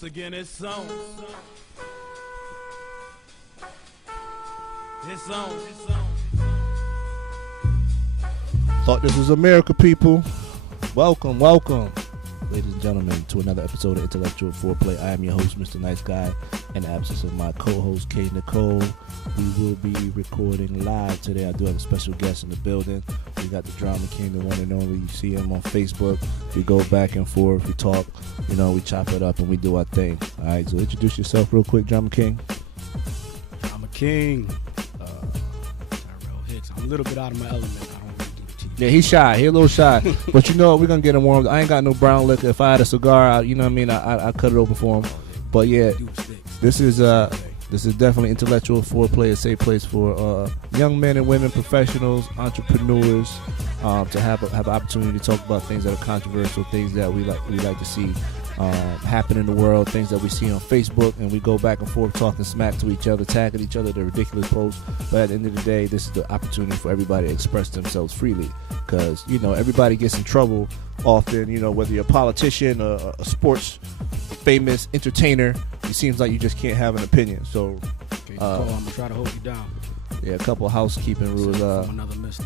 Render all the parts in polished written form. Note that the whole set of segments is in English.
Once again, it's on. It's on. Thought this was America, people. Welcome, ladies and gentlemen, to another episode of Intellectual Foreplay. I am your host, Mr. Nice Guy. In the absence of my co-host, K. Nicole, we will be recording live today. I do have a special guest in the building. We got the Drama King, the one and only. You see him on Facebook. We go back and forth. We talk. We chop it up and we do our thing. All right, so introduce yourself real quick, Drama King. I'm a king. Tyrell Hicks. I'm a little bit out of my element. I don't really do the TV. Yeah, he's shy. He's a little shy. But we're going to get him warmed. I ain't got no brown liquor. If I had a cigar, I cut it open for him. But yeah, this is definitely Intellectual Foreplay, a safe place for young men and women, professionals, entrepreneurs, to have an opportunity to talk about things that are controversial, things that we like to see happen in the world, things that we see on Facebook, and we go back and forth talking smack to each other, tagging each other, the ridiculous posts. But at the end of the day, this is the opportunity for everybody to express themselves freely, because everybody gets in trouble often. Whether you're a politician, a sports famous entertainer, it seems like you just can't have an opinion. So I'm gonna try to hold you down. Yeah, a couple of housekeeping rules. From another mister.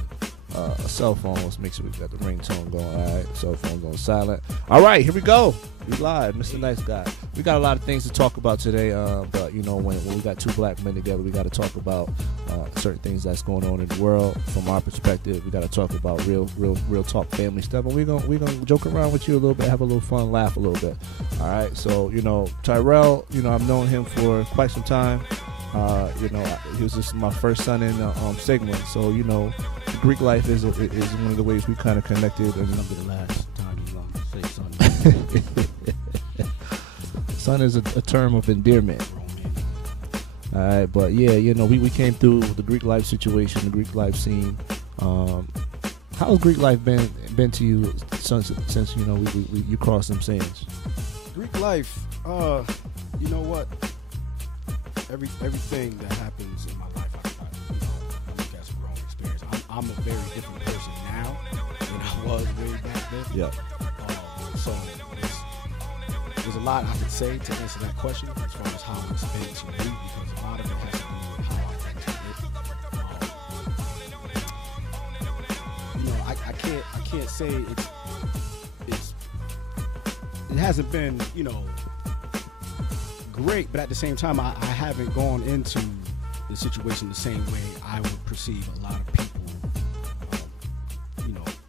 A cell phone. Let's make sure we got the ringtone going. All right, cell phone's on silent. All right, here we go. We live, Mr. Nice Guy. We got a lot of things to talk about today, but when we got two black men together, we got to talk about certain things that's going on in the world from our perspective. We got to talk about real talk family stuff, and we're gonna joke around with you a little bit, have a little fun, laugh a little bit. All right, so Tyrell, I've known him for quite some time. He was just my first son in Sigma, so Greek life is one of the ways we kind of connected. And that'll be the last time you're gonna say son. Son is a term of endearment. All right, but yeah, we came through the Greek life situation, the Greek life scene. How's Greek life been to you since you crossed them sands? Greek life, you know what? Everything that happens in my life, I look as a growing experience. I'm a very different person now than I was way back then. Yeah. So there's a lot I could say to answer that question as far as how it's been to me, because a lot of it has to do with how I came to it. I can't say it hasn't been great, but at the same time, I haven't gone into the situation the same way I would perceive a lot of people,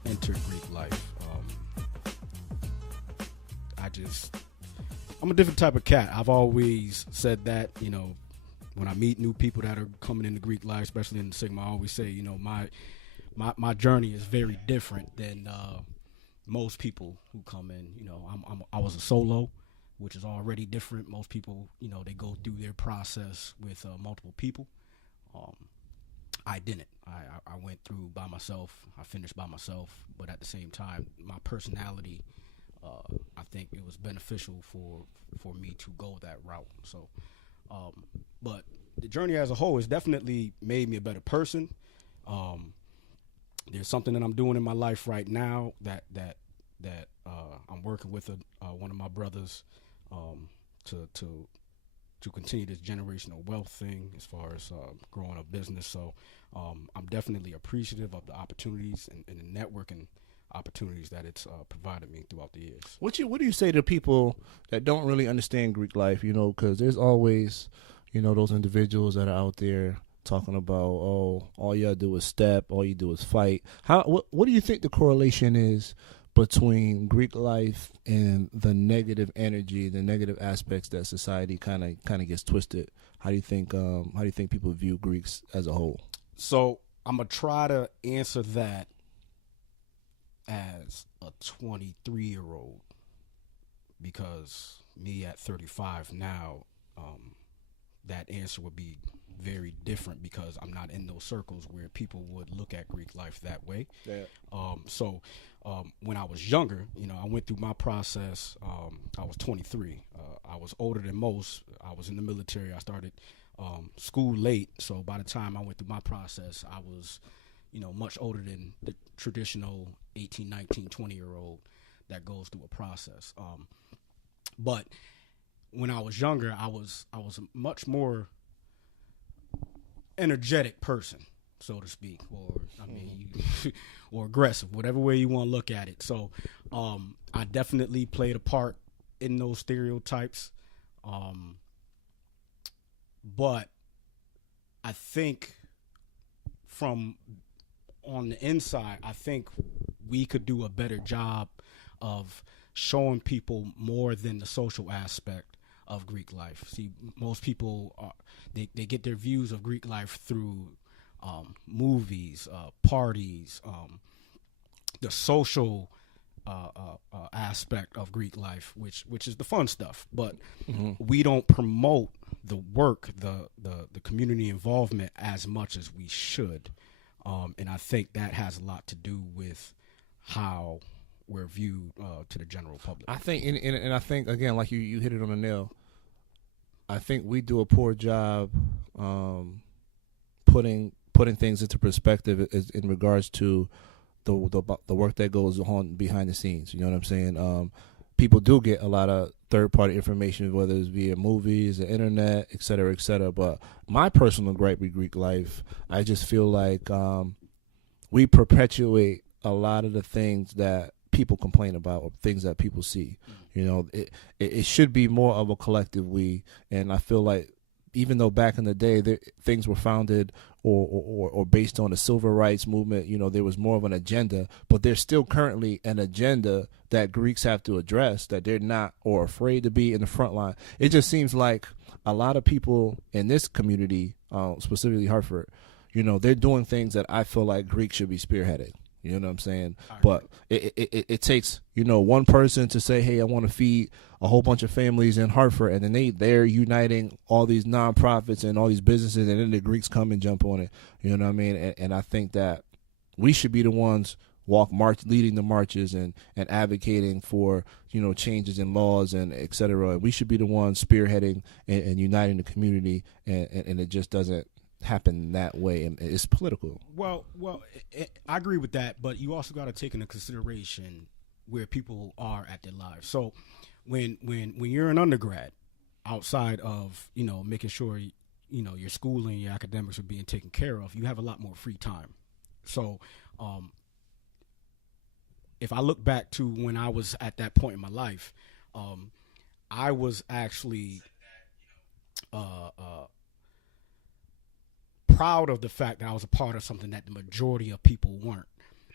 enter Greek life. I'm a different type of cat. I've always said that, when I meet new people that are coming into Greek life, especially in the Sigma, I always say, my journey is very different than most people who come in. I was a solo, which is already different. Most people, they go through their process with multiple people. I didn't. I went through by myself. I finished by myself. But at the same time, my personality, I think it was beneficial for me to go that route. So, but the journey as a whole has definitely made me a better person. There's something that I'm doing in my life right now that I'm working with one of my brothers to continue this generational wealth thing as far as growing a business. So I'm definitely appreciative of the opportunities and the networking opportunities that it's provided me throughout the years. What do you say to people that don't really understand Greek life? Because there's always those individuals that are out there talking about, all you gotta do is step, all you do is fight. What do you think the correlation is between Greek life and the negative energy, the negative aspects that society kind of gets twisted? How do you think people view Greeks as a whole? So I'm gonna try to answer that as a 23-year-old, because me at 35 now, that answer would be very different, because I'm not in those circles where people would look at Greek life that way. Yeah. So when I was younger, I went through my process. I was 23. I was older than most. I was in the military. I started school late. So by the time I went through my process, I was, much older than the traditional 18, 19, 20-year-old that goes through a process. But when I was younger, I was a much more energetic person, so to speak, or I mean, or aggressive, whatever way you want to look at it. So, I definitely played a part in those stereotypes, but I think from on the inside, I think we could do a better job of showing people more than the social aspect of Greek life. See, most people they get their views of Greek life through movies, parties, the social aspect of Greek life, which is the fun stuff. But we don't promote the work, the community involvement as much as we should, and I think that has a lot to do with how we're viewed to the general public. I think, and I think again, like you hit it on the nail. I think we do a poor job putting things into perspective in regards to the work that goes on behind the scenes. You know what I'm saying? People do get a lot of third-party information, whether it's via movies, the internet, et cetera, et cetera. But my personal gripe with Greek life, I just feel like we perpetuate a lot of the things that people complain about or things that people see. You know, it should be more of a collective we, and I feel like even though back in the day things were founded or based on the civil rights movement, you know, there was more of an agenda, but there's still currently an agenda that Greeks have to address that they're not or afraid to be in the front line. It just seems like a lot of people in this community, specifically Hartford, you know, they're doing things that I feel like Greeks should be spearheading. You know what I'm saying? But it takes, you know, one person to say, hey, I want to feed a whole bunch of families in Hartford, and then they're uniting all these nonprofits and all these businesses, and then the Greeks come and jump on it. You know what I mean? And I think that we should be the ones leading the marches and advocating for, you know, changes in laws and et cetera. We should be the ones spearheading and uniting the community, and it just doesn't happen that way, and it's political. Well, I agree with that, but you also got to take into consideration where people are at their lives. So when you're an undergrad, outside of, you know, making sure you know your schooling, your academics are being taken care of, you have a lot more free time. So if I look back to when I was at that point in my life, I was actually proud of the fact that I was a part of something that the majority of people weren't.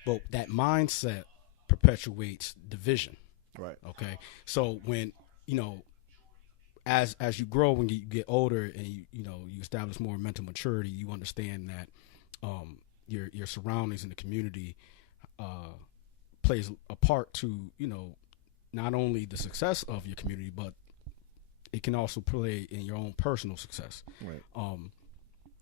But that mindset perpetuates division. Right. Okay. So when, you know, as you grow, when you get older and you know you establish more mental maturity, you understand that your surroundings in the community plays a part to, you know, not only the success of your community, but it can also play in your own personal success. Right.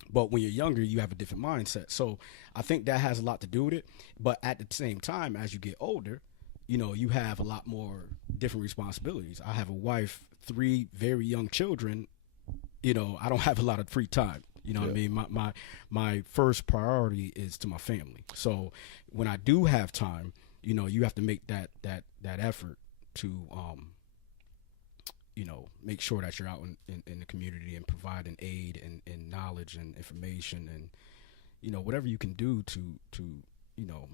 But when you're younger, you have a different mindset. So I think that has a lot to do with it. But at the same time, as you get older, you know, you have a lot more different responsibilities. I have a wife, 3 very young children. You know, I don't have a lot of free time. You know what I mean? My first priority is to my family. So when I do have time, you know, you have to make that effort to you know, make sure that you're out in the community and providing aid and knowledge and information and, you know, whatever you can do to you know,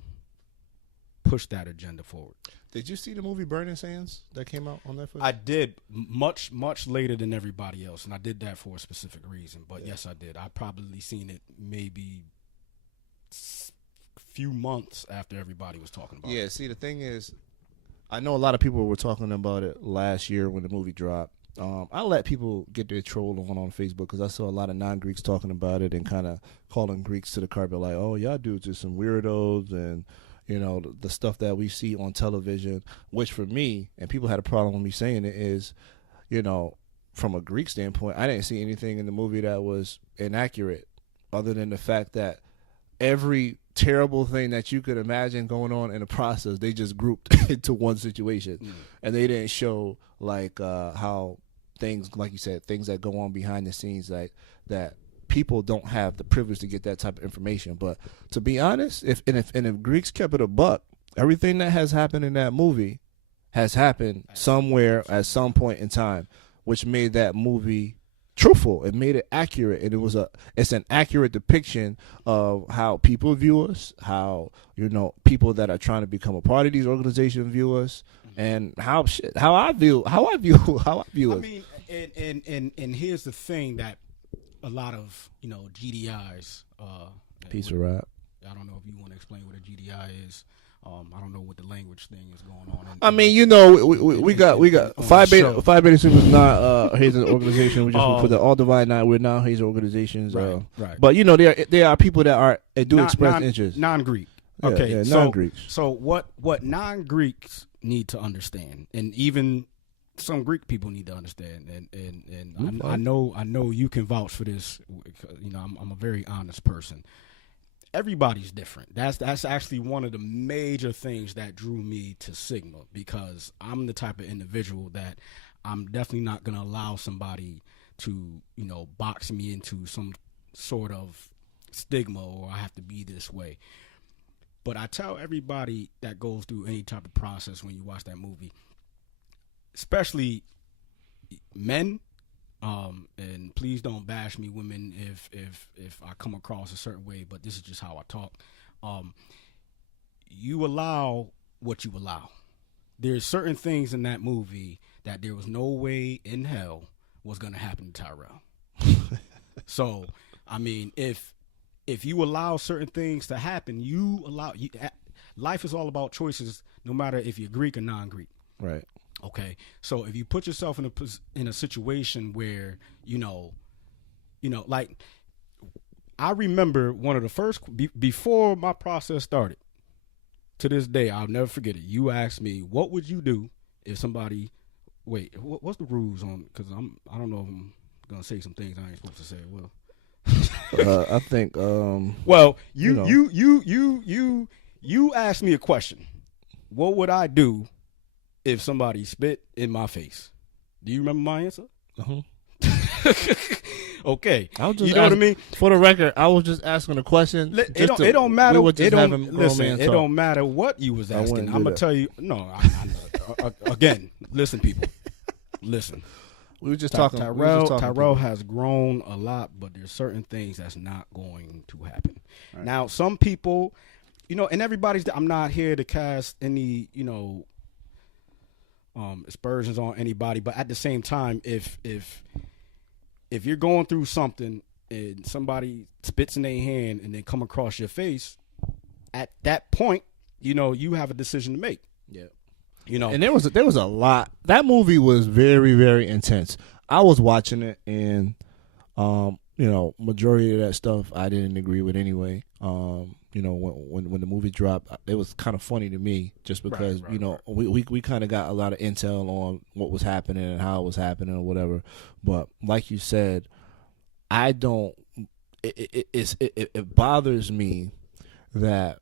push that agenda forward. Did you see the movie Burning Sands that came out on Netflix? I did, much later than everybody else, and I did that for a specific reason. But yes, I did. I probably seen it maybe few months after everybody was talking about it. Yeah, see, the thing is, I know a lot of people were talking about it last year when the movie dropped. I let people get their troll on Facebook because I saw a lot of non-Greeks talking about it and kind of calling Greeks to the carpet like, oh, y'all dudes are some weirdos and, you know, the stuff that we see on television, which for me, and people had a problem with me saying it, is, you know, from a Greek standpoint, I didn't see anything in the movie that was inaccurate other than the fact that every terrible thing that you could imagine going on in the process, they just grouped into one situation. And they didn't show like how things, like you said, things that go on behind the scenes, like that people don't have the privilege to get that type of information. But to be honest, if Greeks kept it a buck, everything that has happened in that movie has happened somewhere at some point in time. which made that movie truthful. It made it accurate, and it's an accurate depiction of how people view us, how people that are trying to become a part of these organizations view us, and how I view I us. mean, and here's the thing that a lot of GDIs. Piece of rap. I don't know if you want to explain what a GDI is. I don't know what the language thing is going on. I mean, we got Phi Beta Sigma is not a Hazen organization. We just for the All Divine Nine. We're now Hazen organizations. Right. But there are people that do express interest. Non-Greek. Yeah, Okay. Yeah, non-Greeks. So what non-Greeks need to understand, and even some Greek people need to understand, and I know you can vouch for this. I'm a very honest person. Everybody's different. That's actually one of the major things that drew me to Sigma, because I'm the type of individual that I'm definitely not going to allow somebody to, box me into some sort of stigma, or I have to be this way. But I tell everybody that goes through any type of process when you watch that movie, especially men, and please don't bash me, women, if I come across a certain way, but this is just how I talk. You allow what you allow. There's certain things in that movie that there was no way in hell was going to happen to Tyrell. So, I mean, if you allow certain things to happen, life is all about choices, no matter if you're Greek or non-Greek. Right. Okay, so if you put yourself in a situation where like, I remember one of the first before my process started. To this day, I'll never forget it. You asked me, "What would you do if somebody?" Wait, what's the rules on? Because I don't know if I'm gonna say some things I ain't supposed to say. Well, I think. Well, you asked me a question. What would I do if somebody spit in my face? Do you remember my answer? Okay, you know what I mean. For the record, I was just asking a question. It don't matter. It don't matter what you was asking. I'm gonna tell you. No, again, listen, people, listen. We were just talking. Tyrell has grown a lot, but there's certain things that's not going to happen. Right. Now, some people, and everybody's. I'm not here to cast any, aspersions on anybody, but at the same time, if you're going through something and somebody spits in their hand and then come across your face, at that point, you have a decision to make. Yeah. And there was a lot. That movie was very, very intense. I was watching it, and majority of that stuff I didn't agree with anyway. When the movie dropped, it was kind of funny to me, just because we kind of got a lot of intel on what was happening and how it was happening or whatever. But like you said, I don't. It bothers me that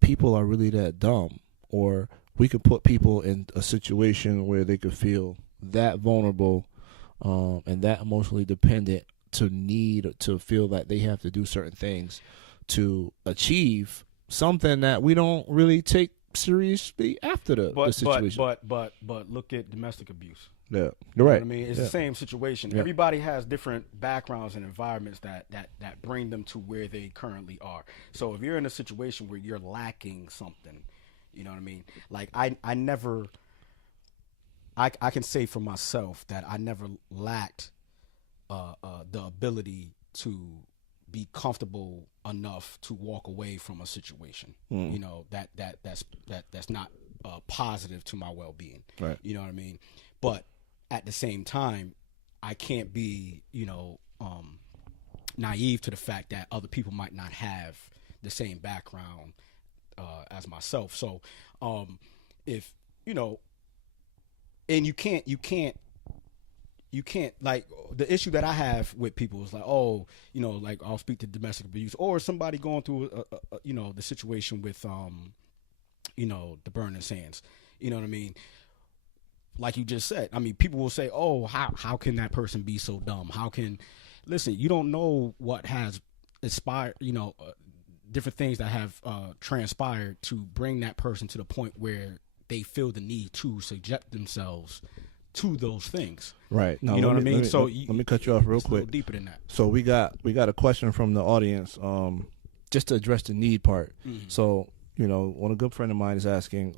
people are really that dumb, or we could put people in a situation where they could feel that vulnerable and that emotionally dependent to feel that they have to do certain things to achieve something that we don't really take seriously after the situation. But look at domestic abuse. Yeah, you're right. I mean, it's the same situation. Yeah. Everybody has different backgrounds and environments that bring them to where they currently are. So if you're in a situation where you're lacking something, you know what I mean? Like I can say for myself that I never lacked the ability to be comfortable enough to walk away from a situation. That's not positive to my well-being. Right. You know what I mean? But at the same time, I can't be, naive to the fact that other people might not have the same background as myself. So, if and you can't like, the issue that I have with people is like, like I'll speak to domestic abuse or somebody going through the situation with the burning sands. You know what I mean? Like you just said, I mean, people will say, "Oh, how can that person be so dumb? How can?" Listen, you don't know what has inspired, different things that have transpired to bring that person to the point where they feel the need to subject themselves to those things. Right. No, you know what I mean? So let me cut you off real it's quick. A little deeper than that. So we got a question from the audience, just to address the need part. So, one a good friend of mine is asking,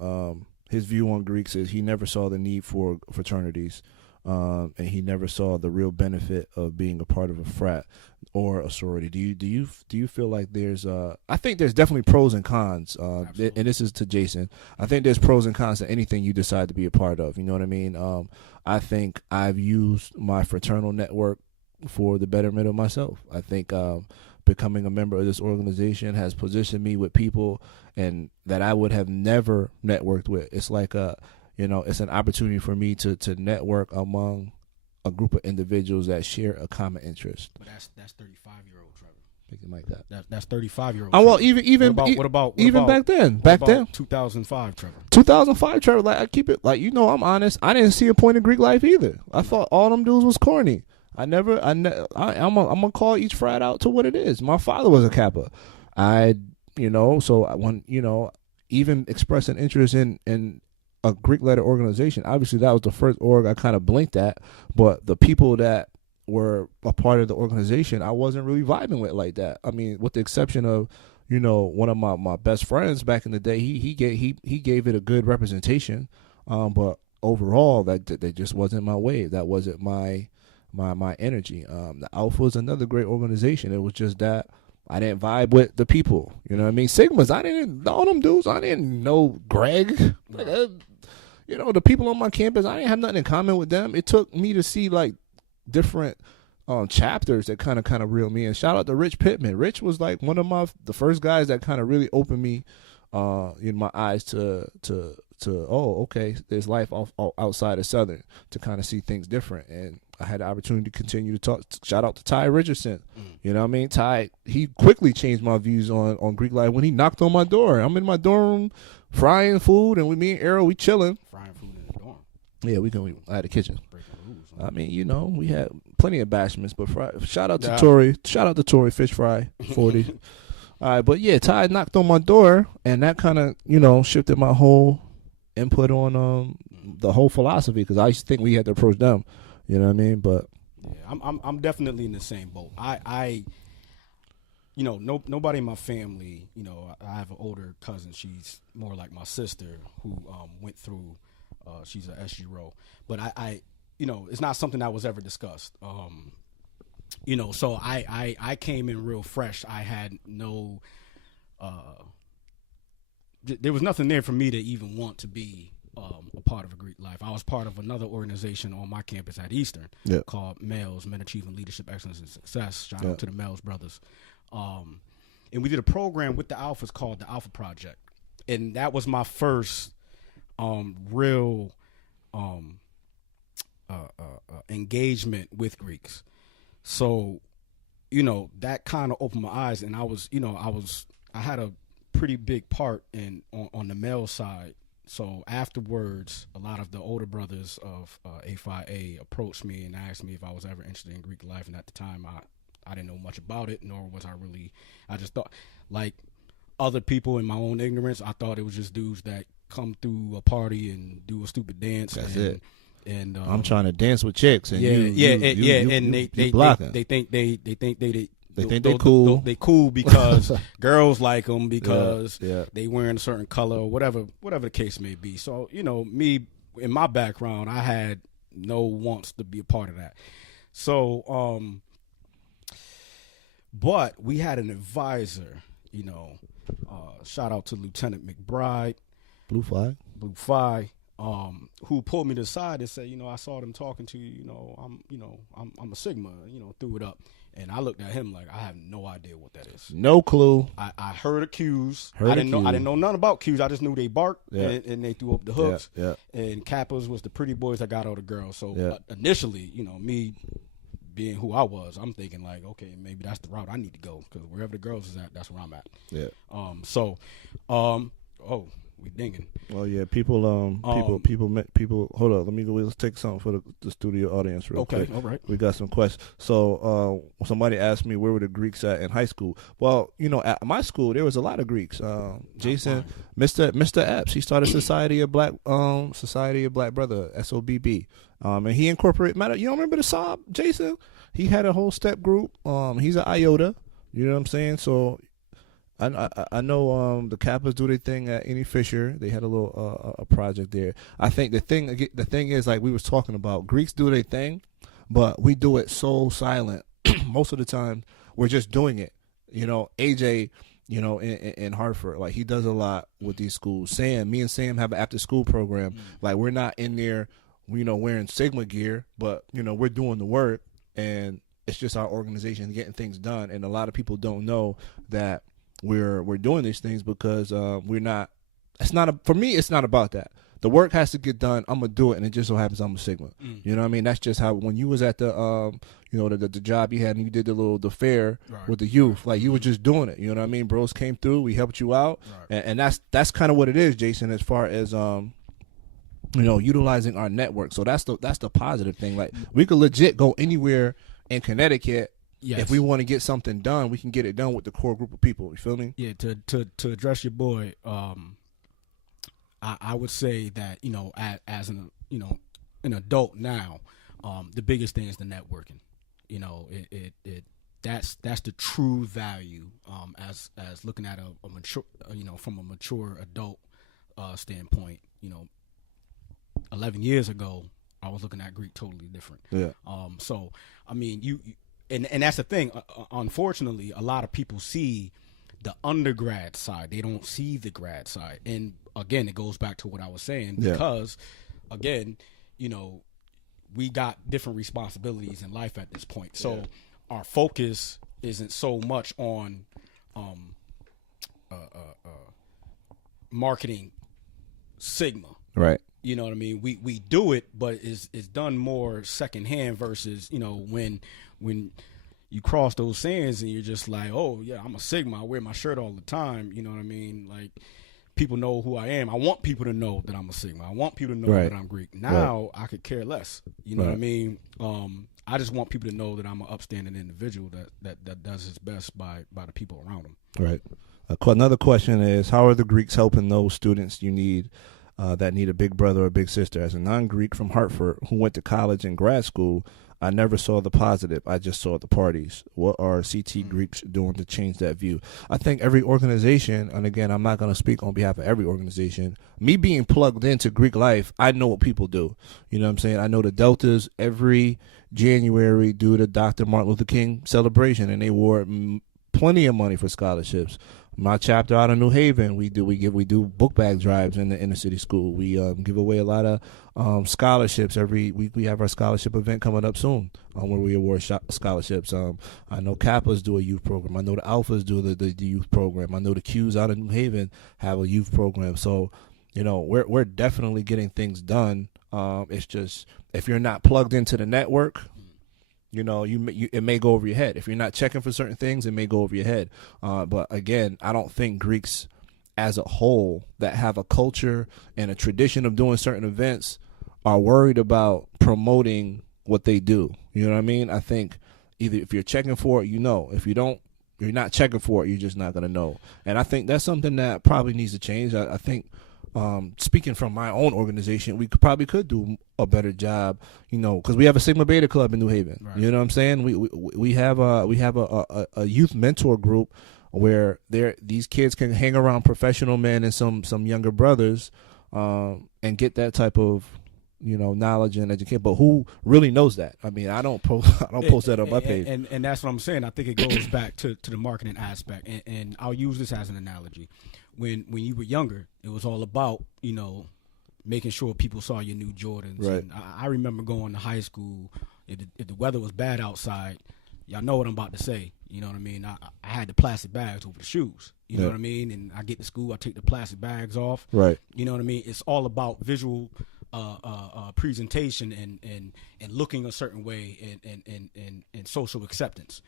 his view on Greeks is he never saw the need for fraternities, and he never saw the real benefit of being a part of a frat or a sorority. Do you feel like there's I think there's definitely pros and cons, and this is to Jason. I think there's pros and cons to anything you decide to be a part of. You know what I mean? I think I've used my fraternal network for the betterment of myself. I think becoming a member of this organization has positioned me with people and that I would have never networked with. It's like it's an opportunity for me to network among a group of individuals that share a common interest. But that's 35-year-old Trevor. Thinking like that. That's 35-year-old. Oh, well, even what about back then? Back then, 2005 Trevor. 2005 Trevor. Like I keep it like I'm honest. I didn't see a point in Greek life either. I thought all them dudes was corny. I'm gonna call each frat out to what it is. My father was a Kappa. So I want even express an interest in a Greek letter organization. Obviously, that was the first org I kind of blinked at, but the people that were a part of the organization, I wasn't really vibing with like that. I mean, with the exception of, one of my best friends back in the day, he gave it a good representation, but overall, that just wasn't my wave. That wasn't my energy. The Alpha is another great organization. It was just that I didn't vibe with the people. You know what I mean? Sigmas, I didn't know them dudes. I didn't know Greg. The people on my campus, I didn't have nothing in common with them. It took me to see like different chapters that kind of reeled me in. Shout out to Rich Pittman. Rich was like one of the first guys that kind of really opened me in my eyes to okay, there's life outside of Southern, to kind of see things different. And I had the opportunity to continue to talk. Shout out to Ty Richardson. You know what I mean? Ty, he quickly changed my views on Greek life when he knocked on my door. I'm in my dorm room frying food, and with me and Arrow, we chilling. Frying food in the dorm. Yeah, I had a kitchen. Breaking the rules. Huh? I mean, we had plenty of bashments, but shout out to Tory. Shout out to Tory Fish Fry 40. All right, but yeah, Ty knocked on my door, and that kind of shifted my whole input on the whole philosophy, because I used to think we had to approach them. You know what I mean? But yeah, I'm definitely in the same boat. Nobody in my family. I have an older cousin. She's more like my sister, who went through. She's a SGRO, but I it's not something that was ever discussed. So I came in real fresh. I had no. There was nothing there for me to even want to be a part of a Greek life. I was part of another organization on my campus at Eastern called MELS, Men Achieving Leadership Excellence and Success. Shout out to the MELS brothers. And we did a program with the Alphas called the Alpha Project. And that was my first real engagement with Greeks. So, that kind of opened my eyes, and I had a pretty big part on the male side. So afterwards, a lot of the older brothers of A5A approached me and asked me if I was ever interested in Greek life. And at the time, I didn't know much about it, nor was I just thought, like other people in my own ignorance, I thought it was just dudes that come through a party and do a stupid dance. That's it. And I'm trying to dance with chicks, and they think they cool. They cool because girls like them because they wearing a certain color or whatever the case may be. So me in my background, I had no wants to be a part of that. So but we had an advisor. Shout out to Lieutenant McBride, Blue Fly. Who pulled me to the side and said, I saw them talking to you. I'm a Sigma. Threw it up. And I looked at him like I have no idea what that is. No clue. I heard of Q's. I didn't know nothing about Q's. I just knew they barked and they threw up the hooks. Yeah. And Kappas was the pretty boys that got all the girls. So initially, me being who I was, I'm thinking like, okay, maybe that's the route I need to go, because wherever the girls is at, that's where I'm at. Yeah. we dinging. Oh yeah, people. Hold up, let me go. Let's take something for the studio audience real quick. Okay, all right. We got some questions. So, somebody asked me where were the Greeks at in high school. Well, at my school there was a lot of Greeks. Jason, Mr. Epps, he started Society of Black Brother, SOBB. And he incorporated. You don't remember the Saab, Jason? He had a whole step group. He's an IOTA. You know what I'm saying? So. I know the Kappas do their thing at Annie Fisher. They had a little a project there. I think the thing is, like we was talking about, Greeks do their thing, but we do it so silent. Most of the time, we're just doing it. AJ, in Hartford, like he does a lot with these schools. Me and Sam have an after school program. Like we're not in there, wearing Sigma gear, but we're doing the work, and it's just our organization getting things done. And a lot of people don't know that. We're doing these things because we're not. For me. It's not about that. The work has to get done. I'm gonna do it, and it just so happens I'm a Sigma. You know what I mean? That's just how. When you was at the the job you had and you did the fair with the youth, like you were just doing it. You know what I mean? Bros came through. We helped you out, and that's kind of what it is, Jason. As far as utilizing our network. So that's the positive thing. Like we could legit go anywhere in Connecticut. Yes. If we want to get something done, we can get it done with the core group of people. You feel me? Yeah. To address your boy, I would say that as an adult now, the biggest thing is the networking. That's the true value. As looking at a mature from a mature adult standpoint. 11 years ago, I was looking at Greek totally different. Yeah. So I mean you. And that's the thing. Unfortunately, a lot of people see the undergrad side. They don't see the grad side. And again, it goes back to what I was saying because, again, we got different responsibilities in life at this point. So our focus isn't so much on marketing Sigma. Right. You know what I mean? We do it, but it's done more secondhand versus when you cross those sands and you're just like, oh yeah, I'm a Sigma. I wear my shirt all the time. You know what I mean? Like people know who I am. I want people to know that I'm a Sigma. I want people to know that I'm Greek. Now I could care less. You know what I mean? I just want people to know that I'm an upstanding individual that does his best by the people around him. Right. Another question is, how are the Greeks helping those students you need? That need a big brother or big sister. As a non-Greek from Hartford who went to college and grad school, I never saw the positive. I just saw the parties. What are CT Greeks doing to change that view? I think every organization, and again, I'm not going to speak on behalf of every organization, me being plugged into Greek life, I know what people do. You know what I'm saying? I know the Deltas every January do the Dr. Martin Luther King celebration, and they wore plenty of money for scholarships. My chapter out of New Haven, we do book bag drives in the inner city school. We give away a lot of scholarships every week. We have our scholarship event coming up soon, where we award scholarships. I know Kappas do a youth program. I know the Alphas do the youth program. I know the Qs out of New Haven have a youth program. So, we're definitely getting things done. It's just if you're not plugged into the network. It may go over your head. If you're not checking for certain things, it may go over your head. But again, I don't think Greeks as a whole that have a culture and a tradition of doing certain events are worried about promoting what they do. You know what I mean? I think either if you're checking for it, if you don't, you're not checking for it, you're just not going to know. And I think that's something that probably needs to change. I think speaking from my own organization, we probably could do a better job, because we have a Sigma Beta Club in New Haven. Right. You know what I'm saying? We have a youth mentor group where these kids can hang around professional men and some younger brothers, and get that type of knowledge and education. But who really knows that? I mean, I don't post that on my page. And that's what I'm saying. I think it goes back to the marketing aspect. And I'll use this as an analogy. When you were younger, it was all about, making sure people saw your new Jordans. Right. And I remember going to high school. If the weather was bad outside, y'all know what I'm about to say. You know what I mean? I had the plastic bags over the shoes. You know what I mean? And I get to school, I take the plastic bags off. Right. You know what I mean? It's all about visual presentation and looking a certain way and social acceptance.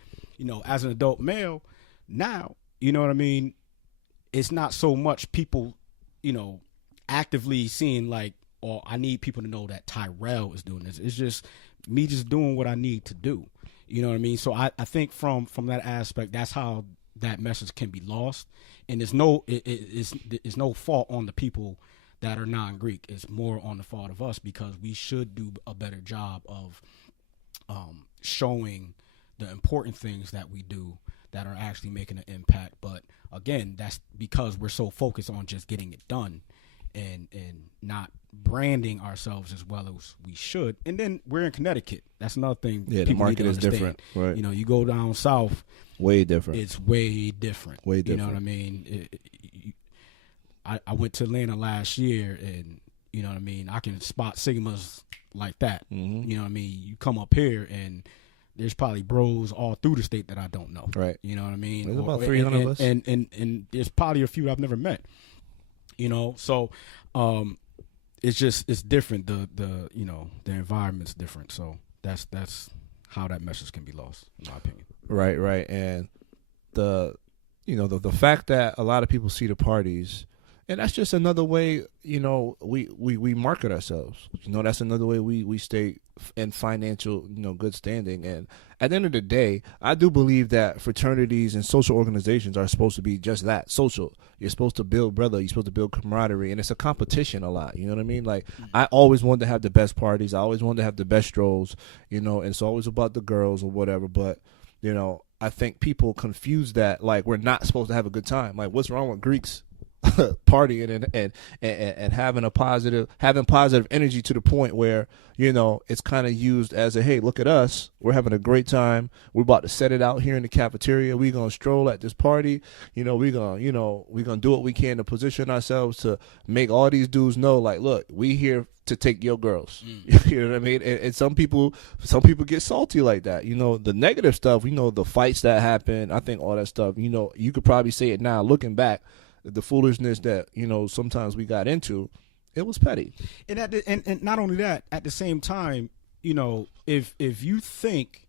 As an adult male, now, you know what I mean? It's not so much people actively seeing like, or I need people to know that Tyrell is doing this. It's just me just doing what I need to do. You know what I mean? So I think from that aspect, that's how that message can be lost. And it's no fault on the people that are non-Greek. It's more on the fault of us, because we should do a better job of showing the important things that we do that are actually making an impact. But again, that's because we're so focused on just getting it done and not branding ourselves as well as we should. And then we're in Connecticut. That's another thing. Yeah, the market is different. Right. You go down south. Way different. It's way different. Way different. You know what I mean? I went to Atlanta last year, and you know what I mean, I can spot Sigmas like that. Mm-hmm. You know what I mean? You come up here, and there's probably bros all through the state that I don't know. Right. You know what I mean? There's about 300 of us. And there's probably a few I've never met. So it's different. The environment's different. So that's how that message can be lost, in my opinion. Right. And the fact that a lot of people see the parties, and that's just another way, we market ourselves. That's another way we stay in financial, good standing. And at the end of the day, I do believe that fraternities and social organizations are supposed to be just that, social. You're supposed to build you're supposed to build camaraderie, and it's a competition a lot. You know what I mean? Like, I always wanted to have the best parties. I always wanted to have the best strolls, and it's always about the girls or whatever. But, I think people confuse that, like, we're not supposed to have a good time. Like, what's wrong with Greeks partying and having positive energy to the point where it's kind of used as a, hey, look at us, we're having a great time, we're about to set it out here in the cafeteria, we're gonna stroll at this party, we're gonna do what we can to position ourselves to make all these dudes know, like, look, we here to take your girls. You know what I mean? And some people get salty like that. The negative stuff, the fights that happen, I think all that stuff, you could probably say it now looking back, the foolishness that sometimes we got into, it was petty. And not only that, at the same time, if you think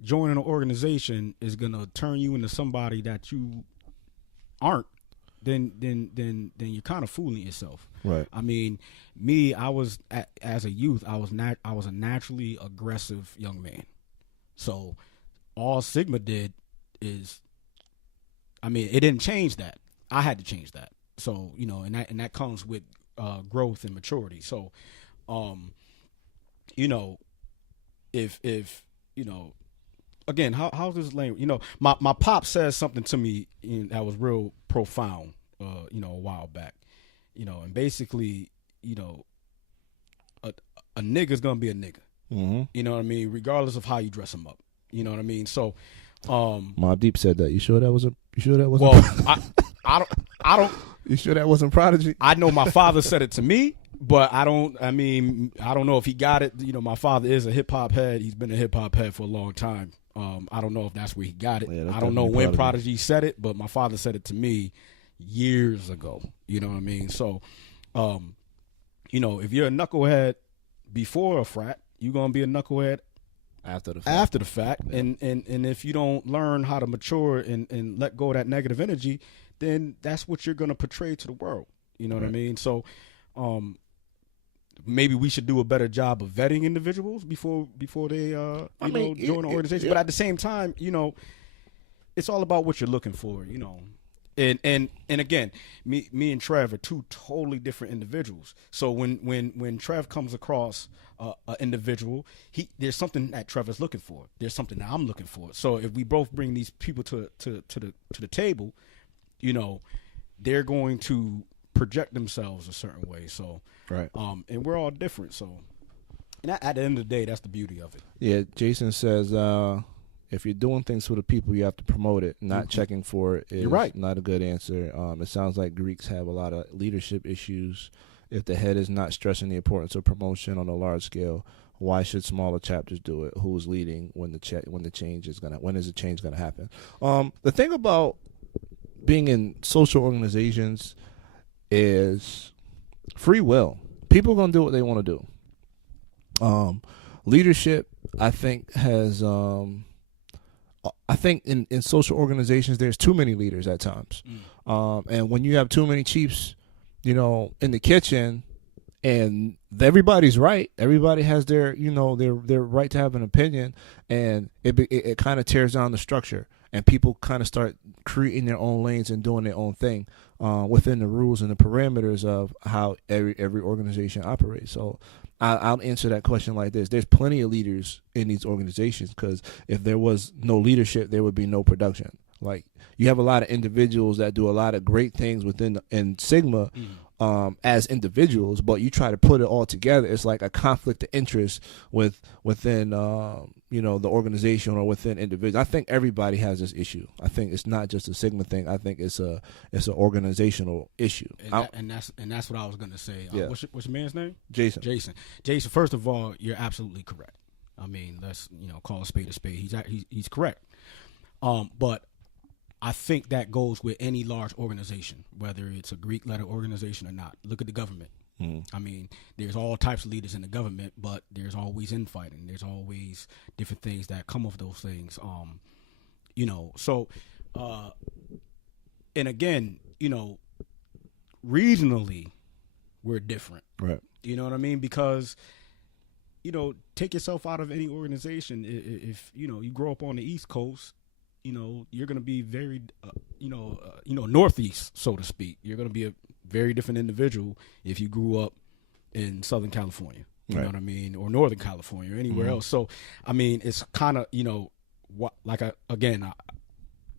joining an organization is gonna turn you into somebody that you aren't, then you're kind of fooling yourself. Right. I mean, as a youth, I was a naturally aggressive young man. So all Sigma did is, it didn't change that. I had to change that. So, and that comes with growth and maturity. So, if again, how's this language? My pop says something to me that was real profound, a while back, and basically, a nigga's gonna be a nigga. Mm-hmm. You know what I mean? Regardless of how you dress him up. You know what I mean? So, Mobb Deep said that. You sure that wasn't? Well, I don't. You sure that wasn't Prodigy? I know my father said it to me, but I don't know if he got it. My father is a hip hop head. He's been a hip hop head for a long time. I don't know if that's where he got it. Yeah, I don't know when Prodigy said it, but my father said it to me years ago. You know what I mean? So, if you're a knucklehead before a frat, you're gonna be a knucklehead after the fact. Yeah. And if you don't learn how to mature and let go of that negative energy, then that's what you're going to portray to the world. You know what I mean? So maybe we should do a better job of vetting individuals before they join an organization. But at the same time, it's all about what you're looking for, And again, me and Trev are two totally different individuals. So when Trev comes across an individual, there's something that Trev is looking for. There's something that I'm looking for. So if we both bring these people to the table, they're going to project themselves a certain way. So right. And we're all different. So, and at the end of the day, that's the beauty of it. Yeah. Jason says, if you're doing things for the people, you have to promote it. Not checking for it is not a good answer. It sounds like Greeks have a lot of leadership issues. If the head is not stressing the importance of promotion on a large scale, why should smaller chapters do it? Who's leading when the change is when is the change gonna happen? The thing about being in social organizations is free will. People are gonna do what they want to do. Leadership, I think, has I think in social organizations there's too many leaders at times. And when you have too many chiefs, in the kitchen, and everybody's right. Everybody has their, their right to have an opinion, and it kind of tears down the structure, and people kind of start creating their own lanes and doing their own thing within the rules and the parameters of how every organization operates. So I'll answer that question like this: there's plenty of leaders in these organizations, because if there was no leadership, there would be no production. Like, you have a lot of individuals that do a lot of great things in Sigma. As individuals, but you try to put it all together, it's like a conflict of interest within the organization or within individuals. I think everybody has this issue. I think it's not just a Sigma thing. I think it's an organizational issue. And that's what I was gonna say. Yeah. What's your man's name? Jason. Jason. First of all, you're absolutely correct. I mean, let's call a spade a spade. He's correct. But I think that goes with any large organization, whether it's a Greek letter organization or not. Look at the government. I mean, there's all types of leaders in the government, but there's always infighting. There's always different things that come of those things. So, and again, regionally, we're different. Right. You know what I mean? Because, take yourself out of any organization. If you grow up on the East Coast, you're going to be very, Northeast, so to speak. You're going to be a very different individual if you grew up in Southern California, you know what I mean, or Northern California or anywhere else. So, I mean, it's kind of,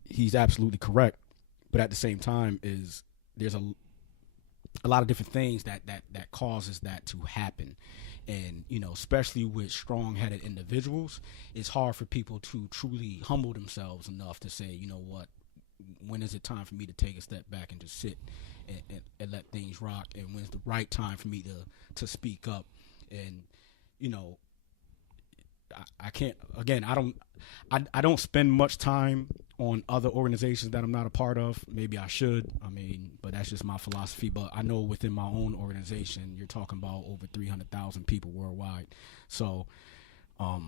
he's absolutely correct. But at the same time, there's a lot of different things that causes that to happen. And, especially with strong-headed individuals, it's hard for people to truly humble themselves enough to say, you know what, when is it time for me to take a step back and just sit and let things rock? And when's the right time for me to speak up? And, I can't, again, I don't spend much time on other organizations that I'm not a part of. Maybe I should. I mean, but that's just my philosophy. But I know within my own organization, you're talking about over 300,000 people worldwide. So, I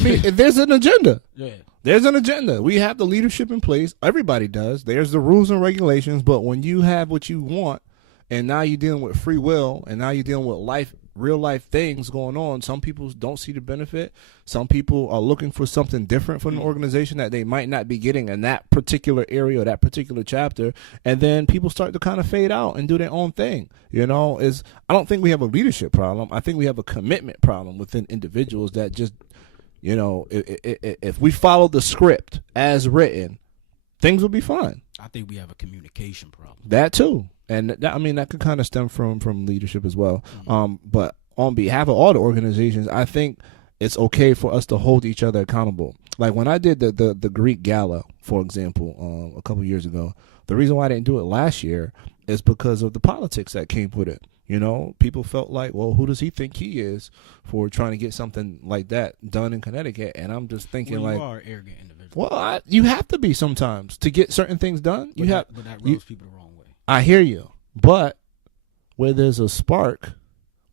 mean, there's an agenda. Yeah. There's an agenda. We have the leadership in place. Everybody does. There's the rules and regulations. But when you have what you want, and now you're dealing with free will, and now you're dealing with real life things going on, some people don't see the benefit. Some people are looking for something different from the organization that they might not be getting in that particular area or that particular chapter. And then people start to kind of fade out and do their own thing. I don't think we have a leadership problem. I think we have a commitment problem within individuals that just, if we follow the script as written, things will be fine. I think we have a communication problem. That too. And that could kind of stem from leadership as well. But on behalf of all the organizations, I think it's okay for us to hold each other accountable. Like when I did the Greek Gala, for example, a couple years ago, the reason why I didn't do it last year is because of the politics that came with it. People felt like, well, who does he think he is for trying to get something like that done in Connecticut? And I'm just thinking, you are an arrogant individual. Well, you have to be sometimes to get certain things done. But that rubs people the wrong way. I hear you, but where there's a spark,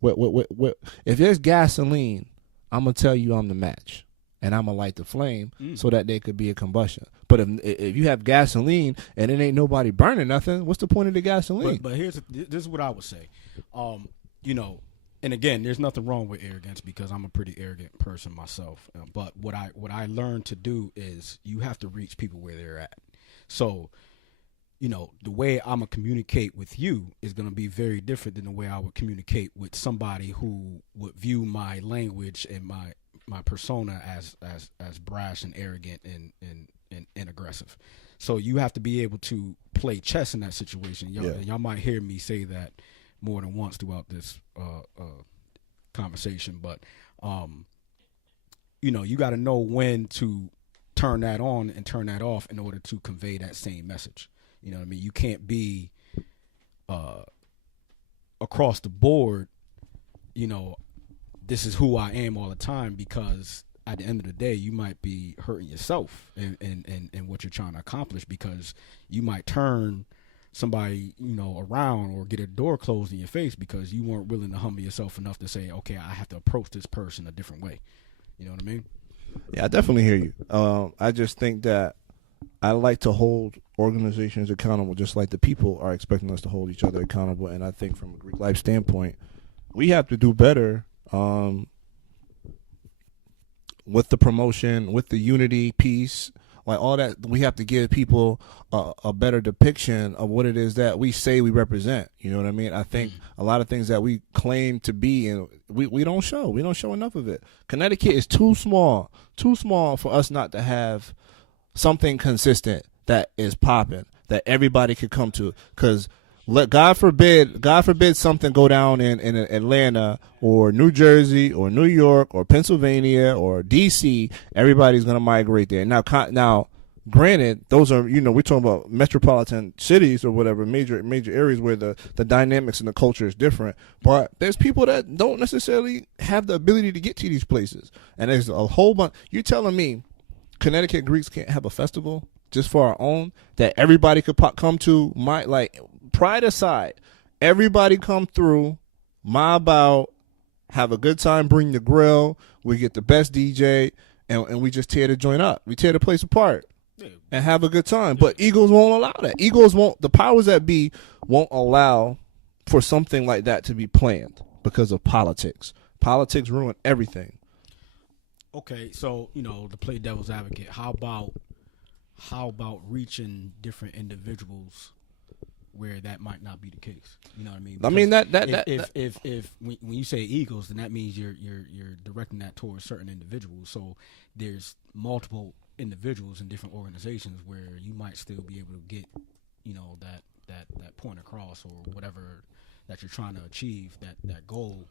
if there's gasoline, I'm gonna tell you I'm the match, and I'm gonna light the flame so that there could be a combustion. But if you have gasoline and it ain't nobody burning nothing, what's the point of the gasoline? But this is what I would say, and again, there's nothing wrong with arrogance because I'm a pretty arrogant person myself. But what I learned to do is you have to reach people where they're at. So, the way I'm going to communicate with you is going to be very different than the way I would communicate with somebody who would view my language and my persona as brash and arrogant and aggressive. So you have to be able to play chess in that situation. Y'all might hear me say that more than once throughout this conversation, but you got to know when to turn that on and turn that off in order to convey that same message. You know what I mean? You can't be across the board, this is who I am all the time, because at the end of the day, you might be hurting yourself and what you're trying to accomplish, because you might turn somebody, around or get a door closed in your face because you weren't willing to humble yourself enough to say, okay, I have to approach this person a different way. You know what I mean? Yeah, I definitely hear you. I just think that I like to hold organizations accountable, just like the people are expecting us to hold each other accountable. And I think from a Greek life standpoint, we have to do better with the promotion, with the unity piece, like all that. We have to give people a better depiction of what it is that we say we represent. You know what I mean? I think a lot of things that we claim to be, and we don't show. We don't show enough of it. Connecticut is too small for us not to have something consistent that is popping, that everybody could come to. Because God forbid something go down in Atlanta or New Jersey or New York or Pennsylvania or DC, everybody's going to migrate there. Now, granted, those are, we're talking about metropolitan cities or whatever, major areas where the dynamics and the culture is different. But there's people that don't necessarily have the ability to get to these places. And there's a whole bunch. You're telling me Connecticut Greeks can't have a festival just for our own that everybody could come to? Pride aside, everybody come through, mob out, have a good time, bring the grill, we get the best DJ, and we just tear the joint up. We tear the place apart and have a good time. But Eagles won't allow that. The powers that be won't allow for something like that to be planned because of politics. Politics ruin everything. Okay, so, to play devil's advocate, how about reaching different individuals where that might not be the case? You know what I mean? Because if when you say Eagles, then that means you're directing that towards certain individuals. So there's multiple individuals in different organizations where you might still be able to get, that point across, or whatever that you're trying to achieve, that goal.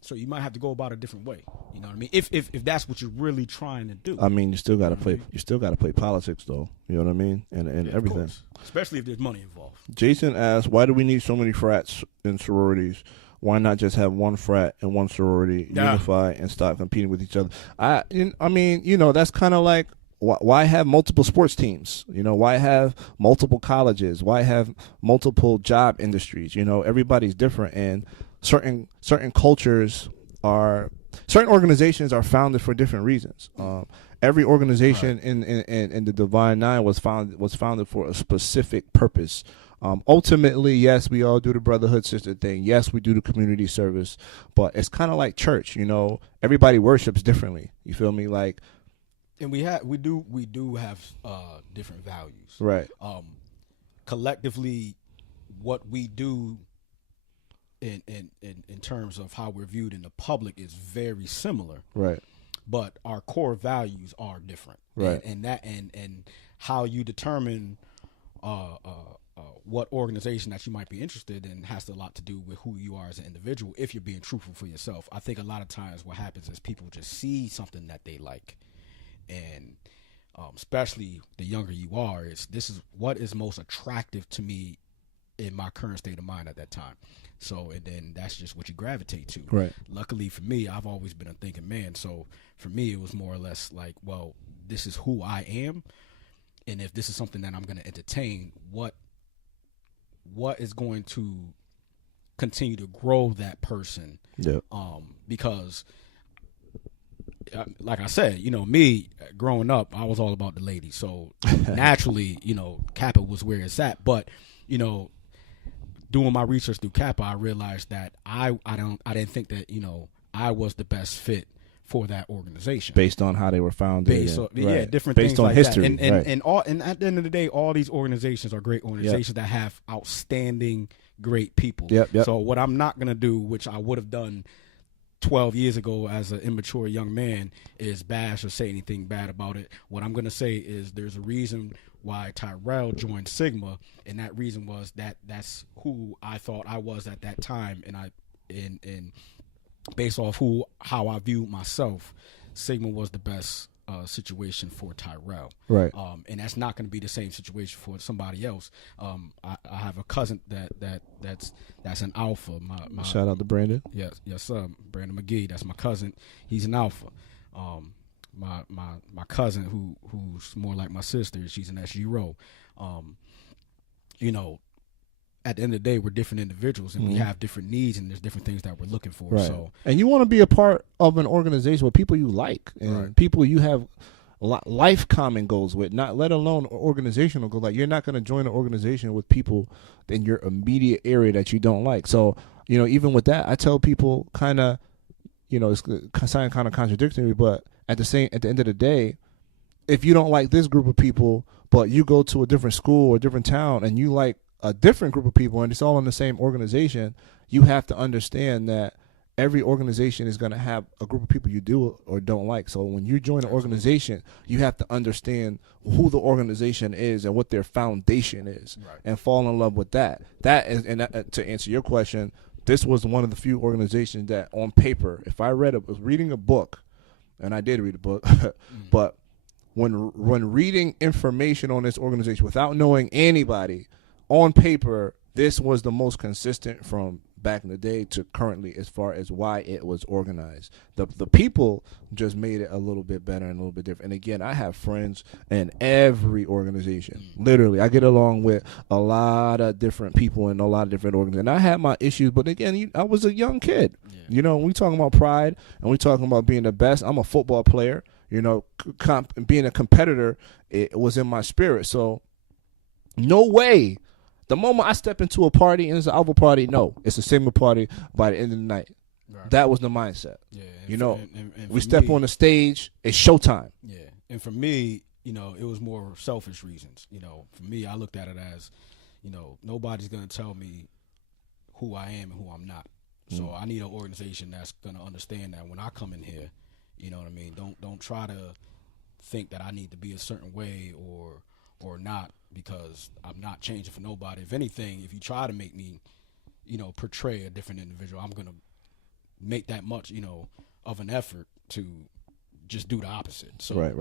So you might have to go about a different way. You know what I mean? If that's what you're really trying to do. I mean, you still got to play. You still got to play politics, though. You know what I mean? And everything. Course. Especially if there's money involved. Jason asks, "Why do we need so many frats and sororities? Why not just have one frat and one sorority, unify, and stop competing with each other?" I mean, that's kind of like, why have multiple sports teams? Why have multiple colleges? Why have multiple job industries? Everybody's different, and certain cultures certain organizations are founded for different reasons. Every organization in the Divine Nine was founded for a specific purpose. Ultimately, yes, we all do the brotherhood sister thing. Yes, we do the community service, but it's kind of like church. Everybody worships differently. You feel me? Like, and we do have different values. Right. Collectively, what we do in terms of how we're viewed in the public is very similar. Right. But our core values are different. Right. And how you determine what organization that you might be interested in has a lot to do with who you are as an individual, if you're being truthful for yourself. I think a lot of times what happens is people just see something that they like, and especially the younger you are, this is what is most attractive to me in my current state of mind at that time. So, and then that's just what you gravitate to. Right. Luckily for me, I've always been a thinking man. So for me, it was more or less like, well, this is who I am. And if this is something that I'm going to entertain, what is going to continue to grow that person? Yeah. Because like I said, me growing up, I was all about the ladies. So naturally, Kappa was where it's at. But, doing my research through Kappa, I realized that I didn't think that, I was the best fit for that organization based on how they were founded. Different based things on like history. That. And at the end of the day, all these organizations are great organizations that have outstanding, great people. Yep. So what I'm not going to do, which I would have done 12 years ago as an immature young man, is bash or say anything bad about it. What I'm going to say is there's a reason why Tyrell joined Sigma, and that reason was that's who I thought I was at that time, and based off how I viewed myself, Sigma was the best situation for Tyrell. Right. And that's not going to be the same situation for somebody else. I have a cousin that's an alpha. My shout out to Brandon. Yes, Brandon McGee. That's my cousin. He's an alpha. My cousin who's more like my sister, she's an SG Row. At the end of the day, we're different individuals, and we have different needs, and there's different things that we're looking for. Right. So, and you want to be a part of an organization with people you like and people you have life common goals with, not let alone organizational goals. Like, you're not going to join an organization with people in your immediate area that you don't like. So, even with that, I tell people kind of, it's kind of contradictory, but at the end of the day, if you don't like this group of people, but you go to a different school or a different town and you like a different group of people and it's all in the same organization, you have to understand that every organization is going to have a group of people you do or don't like. So when you join an organization, you have to understand who the organization is and what their foundation is, and fall in love with that. That is, and to answer your question, this was one of the few organizations that on paper, if I was reading a book, and I did read a book, but when reading information on this organization without knowing anybody, on paper, this was the most consistent from back in the day to currently as far as why it was organized. The people just made it a little bit better and a little bit different. And again, I have friends in every organization. Literally, I get along with a lot of different people in a lot of different organizations. And I had my issues, but again, I was a young kid. When we talking about pride and we talking about being the best, I'm a football player. Being a competitor, it was in my spirit. So no way. The moment I step into a party and it's an Alpha party, no, it's a Sigma party by the end of the night. Right. That was the mindset. Yeah, and we step on the stage, it's showtime. Yeah, and for me, it was more selfish reasons. For me, I looked at it as, nobody's going to tell me who I am and who I'm not. So I need an organization that's going to understand that when I come in here, you know what I mean? Don't try to think that I need to be a certain way or not, because I'm not changing for nobody. If anything, if you try to make me, portray a different individual, I'm going to make that much, of an effort to just do the opposite. So right.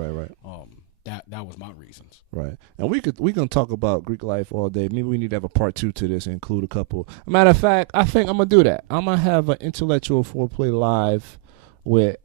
That was my reasons. Right. And we can talk about Greek life all day. Maybe we need to have a part 2 to this and include a couple. Matter of fact, I think I'm going to do that. I'm going to have an intellectual foreplay live with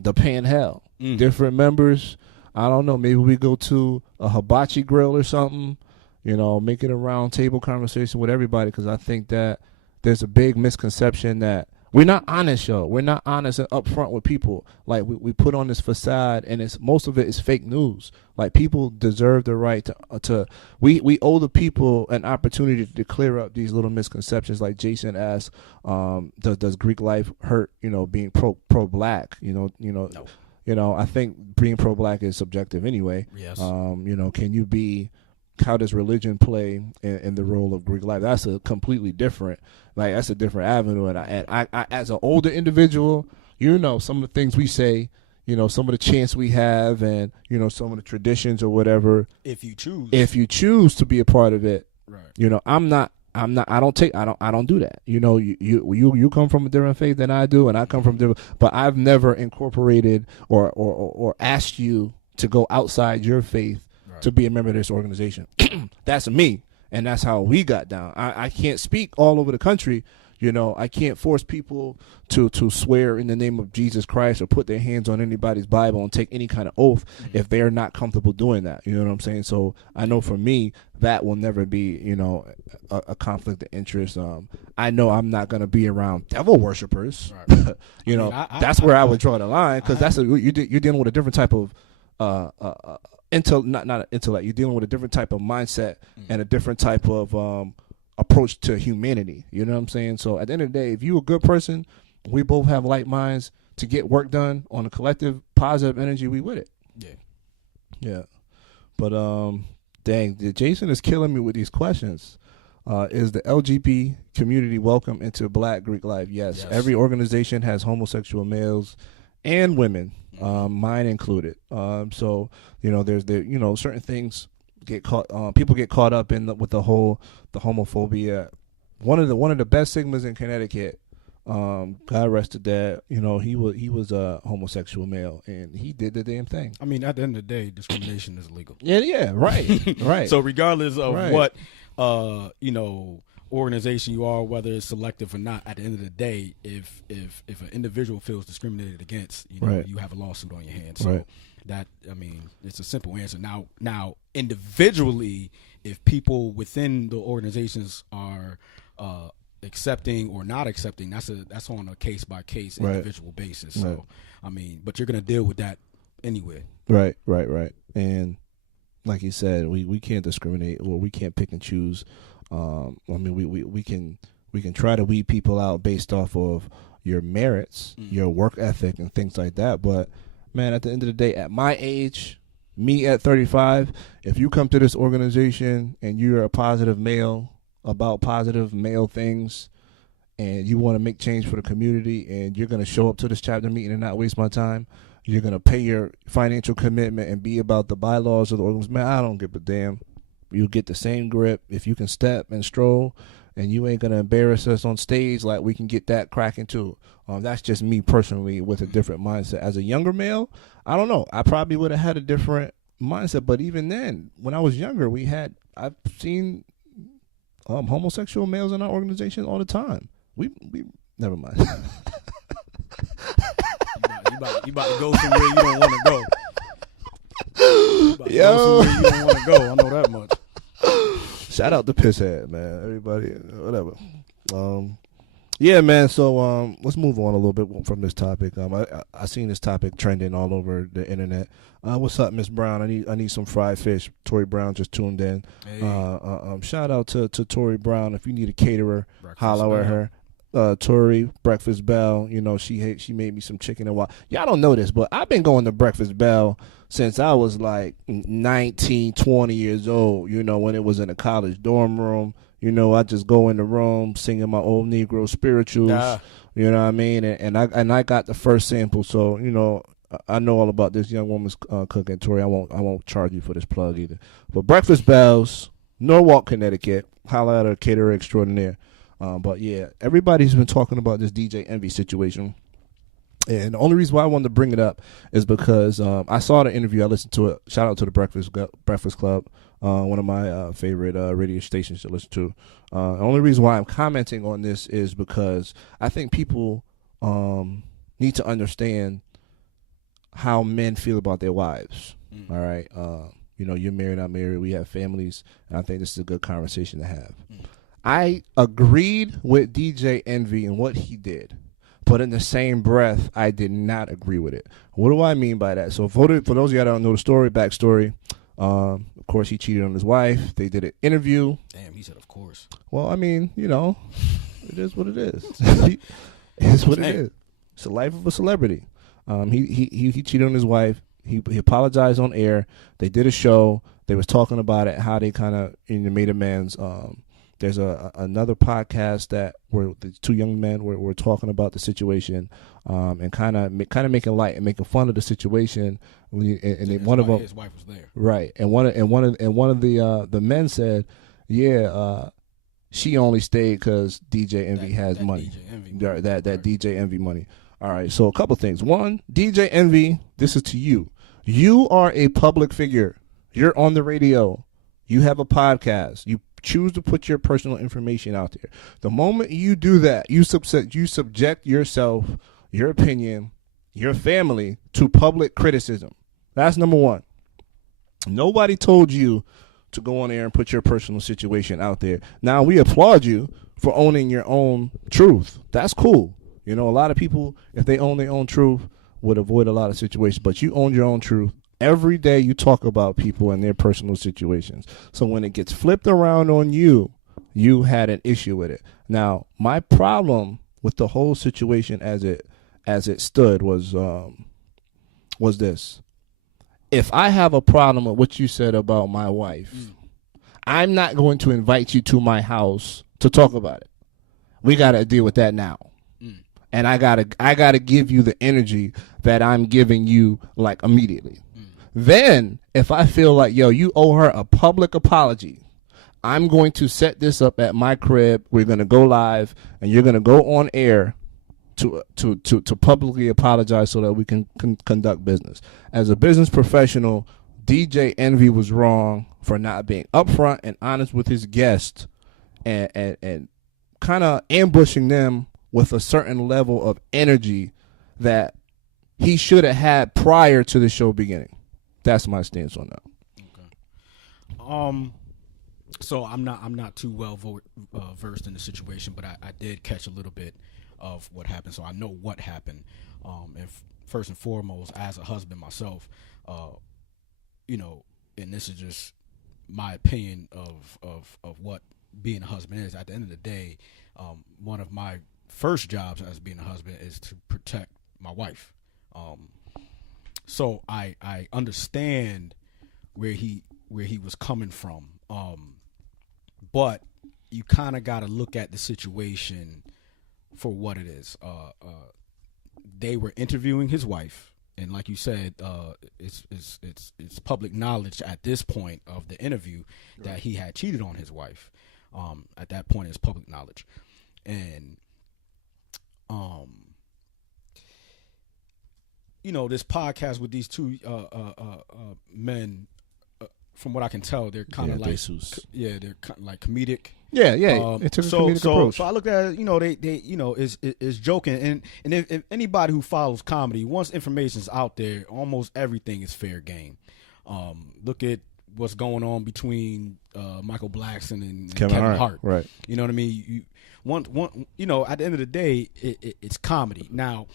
the Pan Hell. Different members. I don't know. Maybe we go to a hibachi grill or something, make it a round table conversation with everybody, because I think that there's a big misconception that we're not honest, yo. We're not honest and upfront with people. Like, we put on this facade, and most of it is fake news. Like, people deserve the right to we owe the people an opportunity to clear up these little misconceptions. Like Jason asked, does Greek life hurt, being pro-black, No. I think being pro-black is subjective anyway. Yes. Can you be? How does religion play in the role of Greek life? That's a completely different. That's a different avenue. And I as an older individual, some of the things we say, some of the chants we have, and some of the traditions or whatever. If you choose to be a part of it, right? I'm not. I don't do that. You come from a different faith than I do, and I come from different. But I've never incorporated or asked you to go outside your faith to be a member of this organization. That's me, and that's how we got down. I can't speak all over the country. I can't force people to swear in the name of Jesus Christ or put their hands on anybody's Bible and take any kind of oath if they're not comfortable doing that. You know what I'm saying? So I know for me, that will never be, a conflict of interest. I know I'm not going to be around devil worshipers. Right. That's where I would draw the line, because you're dealing with a different type of not intellect. You're dealing with a different type of mindset and a different type of approach to humanity. You know what I'm saying? So at the end of the day, if you're a good person, we both have light minds to get work done on a collective positive energy, we with it. Yeah. But dang, Jason is killing me with these questions. Is the LGBT community welcome into Black Greek life? Yes. Every organization has homosexual males and women, mine included. So there's certain things get caught. People get caught up with the homophobia. One of the best Sigmas in Connecticut, God rest his dad. He was a homosexual male, and he did the damn thing. I mean, at the end of the day, discrimination is illegal. Yeah, right, right. So regardless of what organization you are, whether it's selective or not, at the end of the day, if an individual feels discriminated against, you have a lawsuit on your hands. So it's a simple answer. Now individually, if people within the organizations are accepting or not accepting, that's on a case by case individual basis. So but you're gonna deal with that anywhere. Right. And like you said, we can't discriminate, or we can't pick and choose. I mean, we can try to weed people out based off of your merits, your work ethic, and things like that. But man, at the end of the day, at my age, me at 35, if you come to this organization and you're a positive male about positive male things, and you want to make change for the community, and you're going to show up to this chapter meeting and not waste my time, you're going to pay your financial commitment and be about the bylaws of the organization, man, I don't give a damn. You'll get the same grip if you can step and stroll, and you ain't going to embarrass us on stage. Like, we can get that cracking too. That's just me personally with a different mindset. As a younger male, I don't know. I probably would have had a different mindset. But even then, when I was younger, I've seen homosexual males in our organization all the time. We never mind. You about to go somewhere you don't want to go. You about to go somewhere you don't want to go. I know that much. Shout out to Pisshead, man. Everybody, whatever. Yeah, man. So let's move on a little bit from this topic. I seen this topic trending all over the internet. What's up, Miss Brown? I need some fried fish. Tori Brown just tuned in. Hey. Shout out to Tori Brown. If you need a caterer, holler at her. Tori, Breakfast Bell, you know, she made me some chicken and waffles. Y'all don't know this, but I've been going to Breakfast Bell since I was like 19, 20 years old, you know, when it was in a college dorm room. You know, I just go in the room singing my old Negro spirituals, you know what I mean? And I got the first sample, so, you know, I know all about this young woman's cooking. Tori, I won't charge you for this plug either. But Breakfast Bells, Norwalk, Connecticut, holla at a caterer extraordinaire. But yeah, everybody's been talking about this DJ Envy situation. And the only reason why I wanted to bring it up is because I saw the interview. I listened to it. Shout out to the Breakfast Club, one of my favorite radio stations to listen to. The only reason why I'm commenting on this is because I think people need to understand how men feel about their wives. All right. You know, you're married, I'm married. We have families. And I think this is a good conversation to have. I agreed with DJ Envy and what he did, but in the same breath, I did not agree with it. What do I mean by that? So for those of you that don't know the backstory, of course, he cheated on his wife. They did an interview. Damn, he said, of course. Well, I mean, you know, it is what it is. It's what it is. It's the life of a celebrity. He cheated on his wife. He apologized on air. They did a show. They was talking about it, how they kind of made amends. There's another podcast that where the two young men were talking about the situation, and kind of making light and making fun of the situation. One of them, his wife was there, right? And one of the men said, "Yeah, she only stayed because DJ Envy has money. That DJ Envy money." All right. So a couple things. One, DJ Envy, this is to you. You are a public figure. You're on the radio. You have a podcast. You choose to put your personal information out there. The moment you do that, you subject yourself, your opinion, your family to public criticism. That's number one. Nobody told you to go on air and put your personal situation out there. Now, we applaud you for owning your own truth. That's cool. You know, a lot of people, if they own their own truth, would avoid a lot of situations. But you own your own truth. Every day you talk about people and their personal situations. So when it gets flipped around on you, you had an issue with it. Now, my problem with the whole situation as it stood was this. If I have a problem with what you said about my wife, I'm not going to invite you to my house to talk about it. We got to deal with that now. And I gotta give you the energy that I'm giving you, like, immediately. Then, if I feel like, yo, you owe her a public apology, I'm going to set this up at my crib. We're going to go live, and you're going to go on air to publicly apologize so that we can conduct business. As a business professional, DJ Envy was wrong for not being upfront and honest with his guests and kind of ambushing them with a certain level of energy that he should have had prior to the show beginning. That's my stance on that. Okay. So I'm not too well versed in the situation, but I did catch a little bit of what happened, so I know what happened. And first and foremost, as a husband myself, you know, and this is just my opinion of what being a husband is. At the end of the day, one of my first jobs as being a husband is to protect my wife. So I understand where he was coming from, but you kind of got to look at the situation for what it is. They were interviewing his wife, and like you said, it's public knowledge at this point of the interview that he had cheated on his wife. At that point, it's public knowledge, and you know, this podcast with these two men, from what I can tell, they're kind of like they're kind of like comedic. Yeah. It took a comedic approach. So I look at it, you know, they you know is joking, and if anybody who follows comedy, once information's out there, almost everything is fair game. Look at what's going on between Michael Blackson and Kevin Hart. Right. You know what I mean? You know, at the end of the day, it's comedy. Now,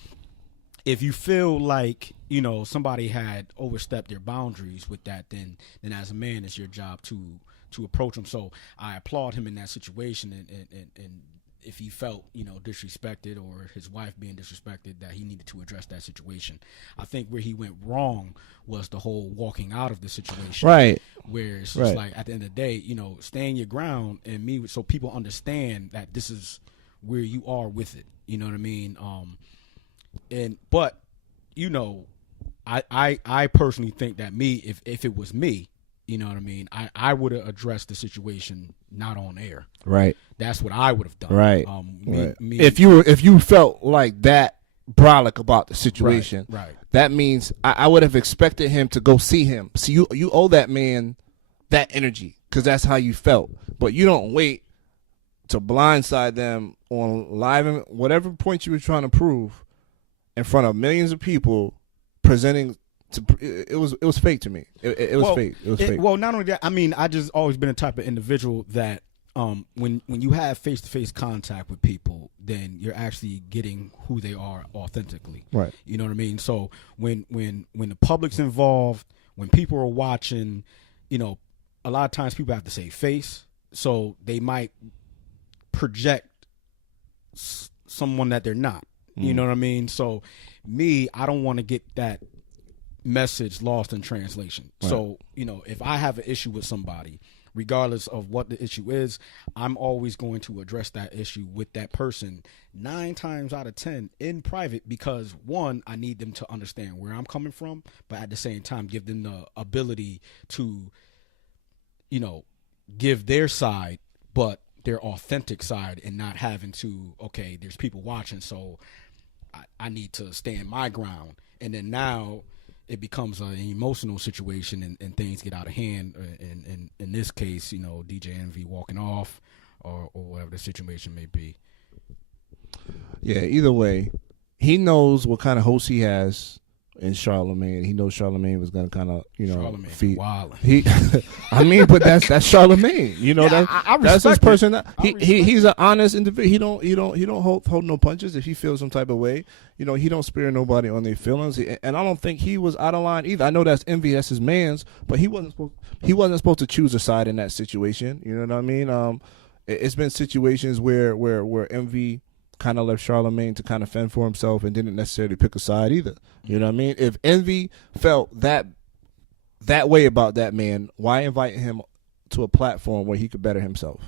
if you feel like, you know, somebody had overstepped their boundaries with that, then as a man, it's your job to approach them. So I applaud him in that situation, and if he felt, you know, disrespected, or his wife being disrespected, that he needed to address that situation. I think where he went wrong was the whole walking out of the situation. Right. Where it's just like, at the end of the day, you know, staying your ground, and so people understand that this is where you are with it. You know what I mean? But you know, I personally think that if it was me, you know what I mean, I would have addressed the situation not on air. Right. That's what I would have done. Right. If you felt like that brolic about the situation, right. that means I would have expected him to go see him. So you owe that man that energy, because that's how you felt. But you don't wait to blindside them on live, and whatever point you were trying to prove in front of millions of people, presenting it was fake to me. It was fake. It was fake. Well, not only that, I mean, I just always been a type of individual that when you have face-to-face contact with people, then you're actually getting who they are authentically. Right. You know what I mean? So when the public's involved, when people are watching, you know, a lot of times people have to save face, so they might project someone that they're not. You know what I mean? So I don't want to get that message lost in translation. Right. So, you know, if I have an issue with somebody, regardless of what the issue is, I'm always going to address that issue with that person 9 times out of 10 in private, because one, I need them to understand where I'm coming from, but at the same time give them the ability to, you know, give their side, but their authentic side, and not having to, okay, there's people watching, so I need to stand my ground. And then now it becomes an emotional situation, and things get out of hand. And in this case, you know, DJ Envy walking off, or whatever the situation may be. Yeah, either way, he knows what kind of host he has in Charlemagne. He knows Charlemagne was going to kind of, you know, feed. I mean, but that's Charlemagne. You know, I that's his person. He's He's an honest individual. He don't hold no punches. If he feels some type of way, you know, he don't spare nobody on their feelings. And I don't think he was out of line either. I know that's Envy, that's his man's, but he wasn't supposed to choose a side in that situation. You know what I mean? It's been situations where Envy kind of left Charlemagne to kind of fend for himself and didn't necessarily pick a side either. You know what I mean? If Envy felt that way about that man, why invite him to a platform where he could better himself?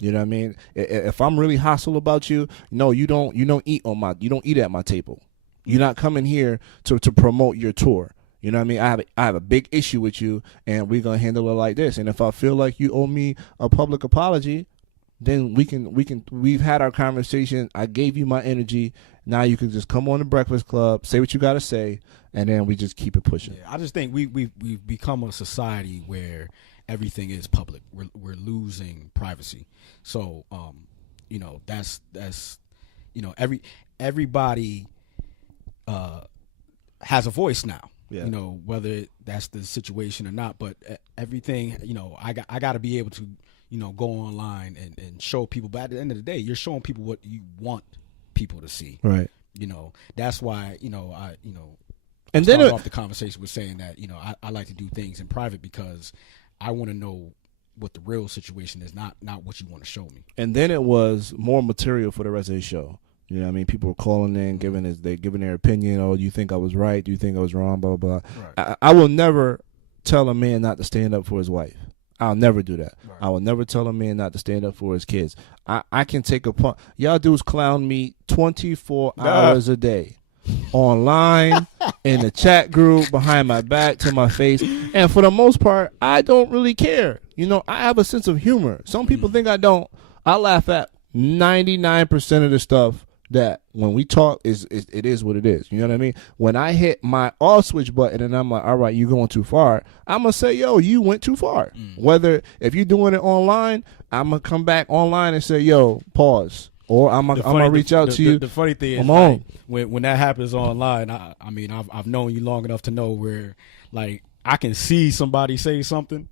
You know what I mean? If I'm really hostile about you, no, you don't eat at my table. You're not coming here to promote your tour. You know what I mean? I have a big issue with you, and we're gonna handle it like this. And if I feel like you owe me a public apology, then we've had our conversation. I gave you my energy. Now you can just come on the Breakfast Club, say what you got to say, and then we just keep it pushing. Yeah, I just think we've become a society where everything is public. We're losing privacy. So, you know, that's you know, everybody has a voice now. Yeah. You know, whether that's the situation or not, but everything, you know, I got to be able to, you know, go online and show people. But at the end of the day, you're showing people what you want people to see. Right. That's why And started then off the conversation with saying that I like to do things in private because I want to know what the real situation is, not what you want to show me. And then it was more material for the rest of the show. You know what I mean? People were calling in, giving their opinion. Oh, do you think I was right? Do you think I was wrong? Blah, blah, blah. Right. I will never tell a man not to stand up for his wife. I'll never do that. Right. I will never tell a man not to stand up for his kids. I can take a punt. Y'all dudes clown me 24 hours a day. Online, in the chat group, behind my back, to my face. And for the most part, I don't really care. I have a sense of humor. Some people think I don't. I laugh at 99% of the stuff that when we talk it is what it is. You know what I mean? When I hit my off switch button and I'm like, all right, you're going too far, I'm going to say, yo, you went too far. Whether if you're doing it online, I'm going to come back online and say, yo, pause. Or I'm going to reach out to you. The funny thing is, like, when that happens online, I mean, I've known you long enough to know where, like, I can see somebody say something,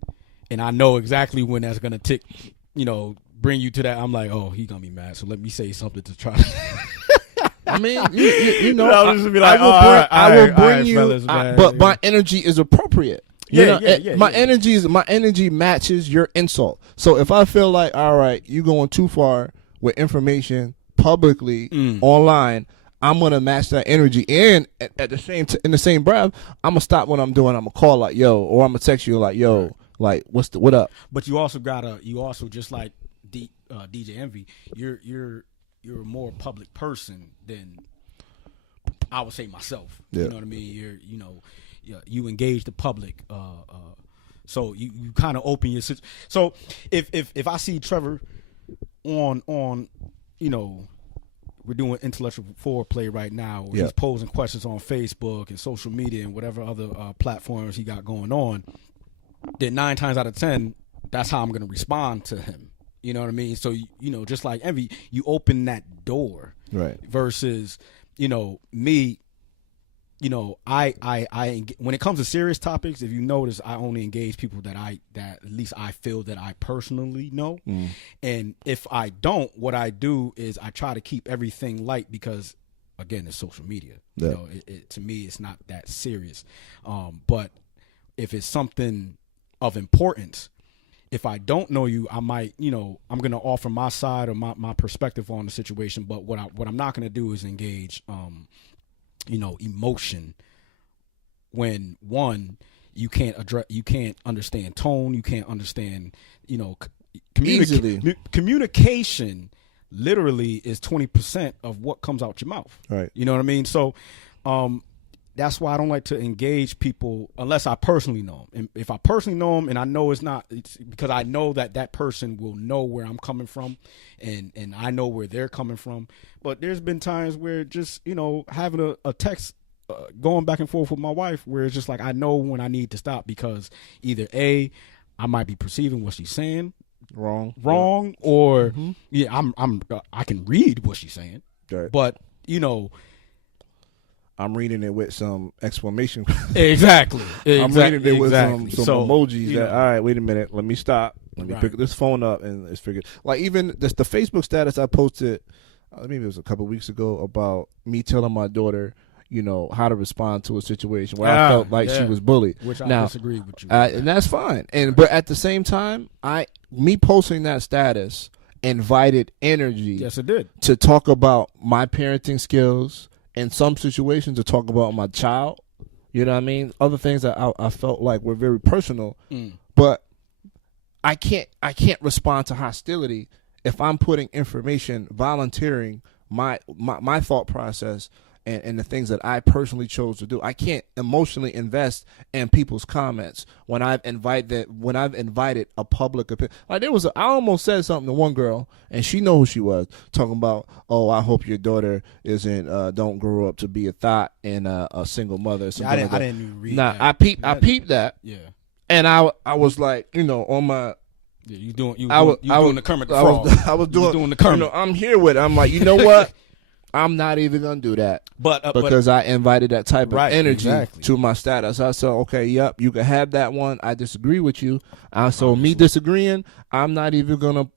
and I know exactly when that's going to bring you to that. I'm like, oh, he's going to be mad, so let me say something to try to... I mean, you know, I'll just be like, I will bring you, fellas, man, but my energy is appropriate. My energy energy matches your insult. So if I feel like, all right, you going too far with information publicly online, I'm gonna match that energy, and at the same in the same breath, I'm gonna stop what I'm doing. I'm gonna call like, yo, or I'm gonna text you like, yo, like what up? But you also just like DJ Envy, you're a more public person than I would say myself. Yeah. You know what I mean? You engage the public, so you kind of open your. So if I see Trevor on we're doing intellectual foreplay right now. Where he's posing questions on Facebook and social media and whatever other platforms he got going on. Then 9 times out of 10, that's how I'm going to respond to him. You know what I mean? So just like Envy, you open that door, right? Versus me. I when it comes to serious topics, if you notice, I only engage people that at least I feel that I personally know. And if I don't, what I do is I try to keep everything light because, again, it's social media. Yeah. To me, it's not that serious. But if it's something of importance, if I don't know you, I might, I'm going to offer my side or my perspective on the situation. But what I'm not going to do is engage, emotion when one, you can't understand tone, you can't understand, communication literally is 20% of what comes out your mouth. Right. You know what I mean? So, that's why I don't like to engage people unless I personally know them. And if I personally know them and I know it's because I know that person will know where I'm coming from and I know where they're coming from. But there's been times where just, having a text going back and forth with my wife where it's just like I know when I need to stop because either A, I might be perceiving what she's saying wrong, or I can read what she's saying. Right. But, I'm reading it with some exclamation. Exactly. I'm reading it with some emojis. All right, wait a minute. Let me stop. Let me pick this phone up and let's figure. Like even the Facebook status I posted, maybe it was a couple of weeks ago about me telling my daughter, how to respond to a situation where I felt like she was bullied. Which I disagree with you. And that's fine. But at the same time, me posting that status invited energy. Yes, it did. To talk about my parenting skills. In some situations, to talk about my child, you know what I mean? Other things that I felt like were very personal, but I can't respond to hostility if I'm putting information, volunteering my thought process and the things that I personally chose to do. I can't emotionally invest in people's comments when I've invited a public opinion. Like I almost said something to one girl, and she know who she was, talking about, oh, I hope your daughter don't grow up to be a thought and a single mother. Or something I didn't even read that. I peeped that. Yeah. And I was like, on my. Yeah, you doing the Kermit the Frog. I was doing the Kermit. I'm here with it. I'm like, you know what? I'm not even gonna do that. Because I invited that type of energy exactly. to my status. I said, okay, yep, you can have that one. I disagree with you. So me Obviously. disagreeing, I'm not even gonna.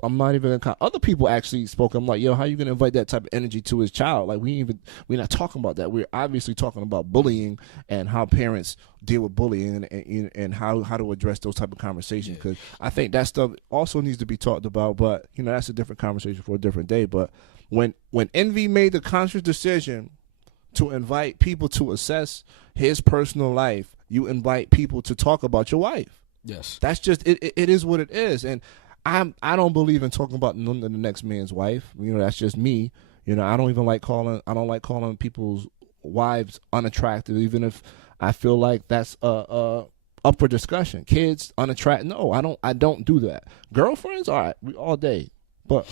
Other people actually spoke. I'm like, yo, how you gonna invite that type of energy to his child? Like we're not talking about that. We're obviously talking about bullying and how parents deal with bullying and how to address those type of conversations. Because I think that stuff also needs to be talked about. But that's a different conversation for a different day. But when Envy made the conscious decision to invite people to assess his personal life, you invite people to talk about your wife. Yes, that's just it. It is what it is, and I don't believe in talking about the next man's wife. That's just me. I don't even like calling people's wives unattractive, even if I feel like that's up for discussion. Kids unattractive? No, I don't do that. Girlfriends, all right, all day, but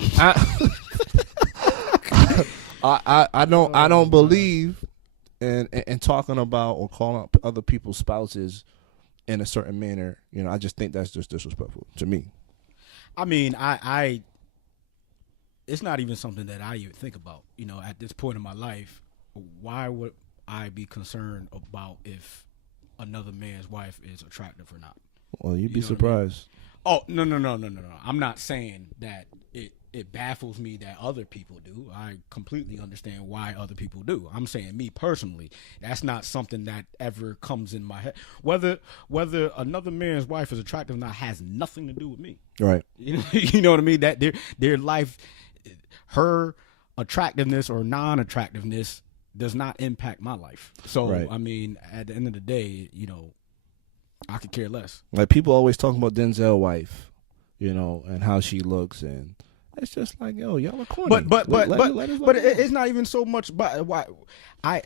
I don't believe in talking about or calling up other people's spouses in a certain manner. I just think that's just disrespectful to me. I mean, I it's not even something that I even think about. At this point in my life, why would I be concerned about if another man's wife is attractive or not? Well, you'd be surprised. I mean? Oh, no. I'm not saying that it baffles me that other people do. I completely understand why other people do. I'm saying me personally, that's not something that ever comes in my head. Whether another man's wife is attractive or not has nothing to do with me. Right. You know what I mean? That their life, her attractiveness or non-attractiveness does not impact my life. So, right. I mean, at the end of the day, I could care less. Like people always talking about Denzel's wife, and how she looks, and it's just like, yo, y'all are corny. But it's not even so much. But why? I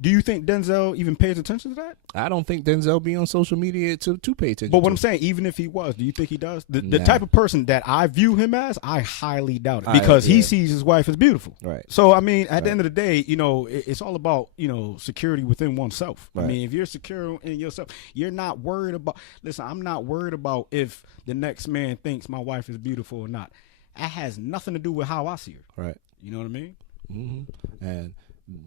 do you think Denzel even pays attention to that? I don't think Denzel be on social media to pay attention. But what I'm saying, even if he was, do you think he does? The type of person that I view him as, I highly doubt it because he sees his wife as beautiful. Right. So I mean, at the end of the day, it's all about security within oneself. Right. I mean, if you're secure in yourself, you're not worried about. Listen, I'm not worried about if the next man thinks my wife is beautiful or not. That has nothing to do with how I see her. Right. You know what I mean? Mm-hmm. And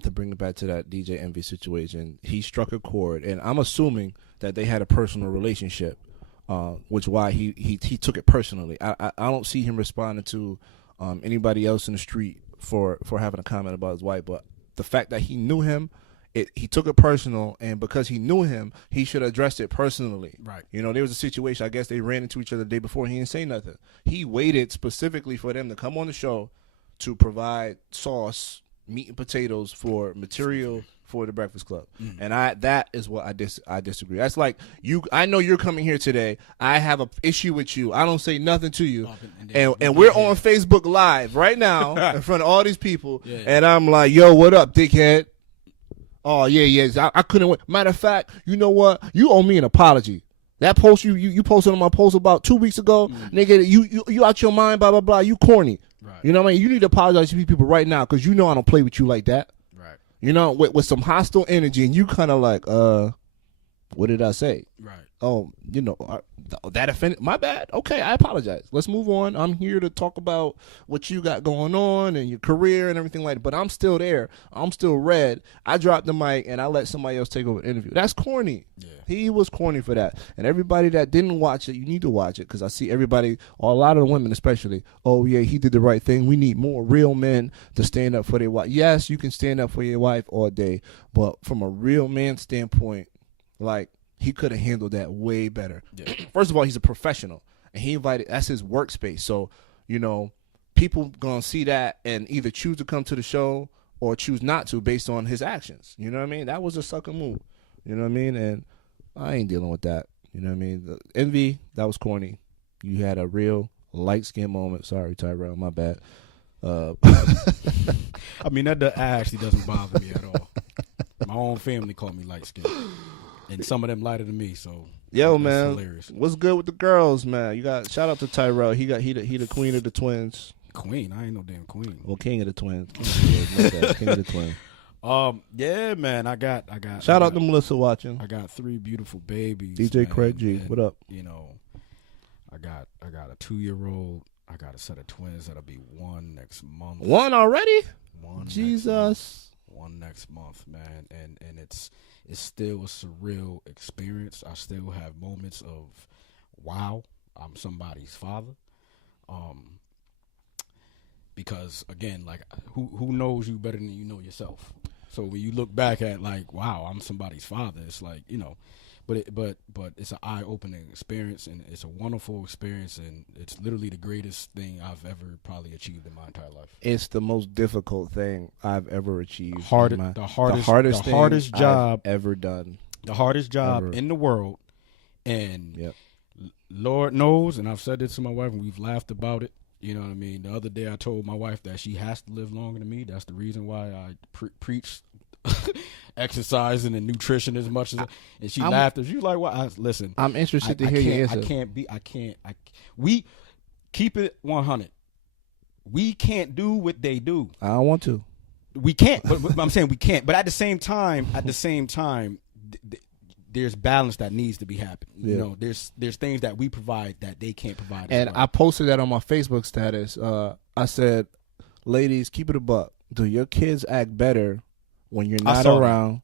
to bring it back to that DJ Envy situation, he struck a chord, and I'm assuming that they had a personal relationship, which why he took it personally. I don't see him responding to anybody else in the street for having a comment about his wife, but the fact that he knew him, he took it personal, and because he knew him, he should address it personally. Right. There was a situation, I guess they ran into each other the day before, he didn't say nothing. He waited specifically for them to come on the show to provide sauce, meat and potatoes for material for the Breakfast Club. And that is what I disagree. That's like I know you're coming here today. I have an issue with you. I don't say nothing to you. And we're on Facebook Live right now in front of all these people. Yeah. And I'm like, yo, what up, dickhead? Oh, yeah. I couldn't wait. Matter of fact, you know what? You owe me an apology. That post you posted on my post about 2 weeks ago, nigga, you out your mind, blah, blah, blah. You corny. Right. You know what I mean? You need to apologize to these people right now because I don't play with you like that. Right. With some hostile energy, and you kind of like, what did I say? Right. Oh, that offended. My bad. Okay, I apologize. Let's move on. I'm here to talk about what you got going on and your career and everything like that. But I'm still there. I'm still red. I dropped the mic and I let somebody else take over the interview. That's corny. Yeah. He was corny for that. And everybody that didn't watch it, you need to watch it because I see everybody, or a lot of the women especially, oh, yeah, he did the right thing. We need more real men to stand up for their wife. Yes, you can stand up for your wife all day. But from a real man standpoint, like, he could have handled that way better. Yeah. First of all, he's a professional, and he invited. That's his workspace. So, people gonna see that and either choose to come to the show or choose not to based on his actions. You know what I mean? That was a sucker move. You know what I mean? And I ain't dealing with that. You know what I mean? The Envy, that was corny. You had a real light skin moment. Sorry, Tyrell, my bad. I mean, that actually doesn't bother me at all. My own family called me light skinned. And some of them lighter than me, so yo, man, hilarious. What's good with the girls, man? You got shout out to Tyrell. He the queen of the twins. Queen? I ain't no damn queen. Well, king of the twins. King of the twins. Yeah, man. I got. Shout out to Melissa watching. I got 3 beautiful babies. DJ man, Craig G, and, what up? I got a 2-year-old. I got a set of twins that'll be 1 next month. 1 already? Jesus. One next month, man, and it's still a surreal experience. I still have moments of, wow, I'm somebody's father. Because again, like who knows you better than you know yourself. So when you look back at like, wow, I'm somebody's father, it's like, but it's an eye-opening experience, and it's a wonderful experience, and it's literally the greatest thing I've ever probably achieved in my entire life. It's the most difficult thing I've ever achieved. The hardest job I've ever done. The hardest job ever. in the world, and Yep. Lord knows, and I've said this to my wife, and we've laughed about it. You know what I mean? The other day I told my wife that she has to live longer than me. That's the reason why I preach exercising and nutrition as much as, and she laughed. She was like, "Well, listen, I'm interested to hear your answer. We keep it 100. We can't do what they do. I don't want to. We can't, but I'm saying we can't. But at the same time, there's balance that needs to be happening. Yeah. You know, there's things that we provide that they can't provide. And as well. I posted that on my Facebook status. I said, ladies, keep it a buck. Do your kids act better when you're not around?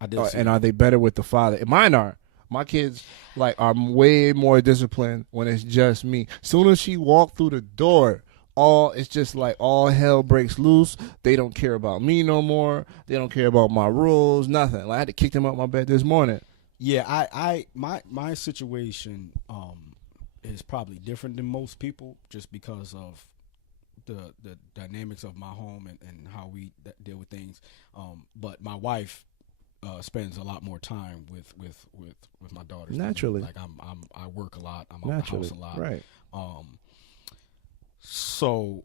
I did. And are they better with the father? And mine are. My kids are way more disciplined when it's just me. Soon as she walked through the door, it's just like all hell breaks loose. They don't care about me no more. They don't care about my rules, nothing. Like, I had to kick them out my bed this morning. Yeah, my situation is probably different than most people, just because of the dynamics of my home and how we deal with things. But my wife spends a lot more time with my daughters. Naturally, like I work a lot. I'm out the house a lot. Right. So,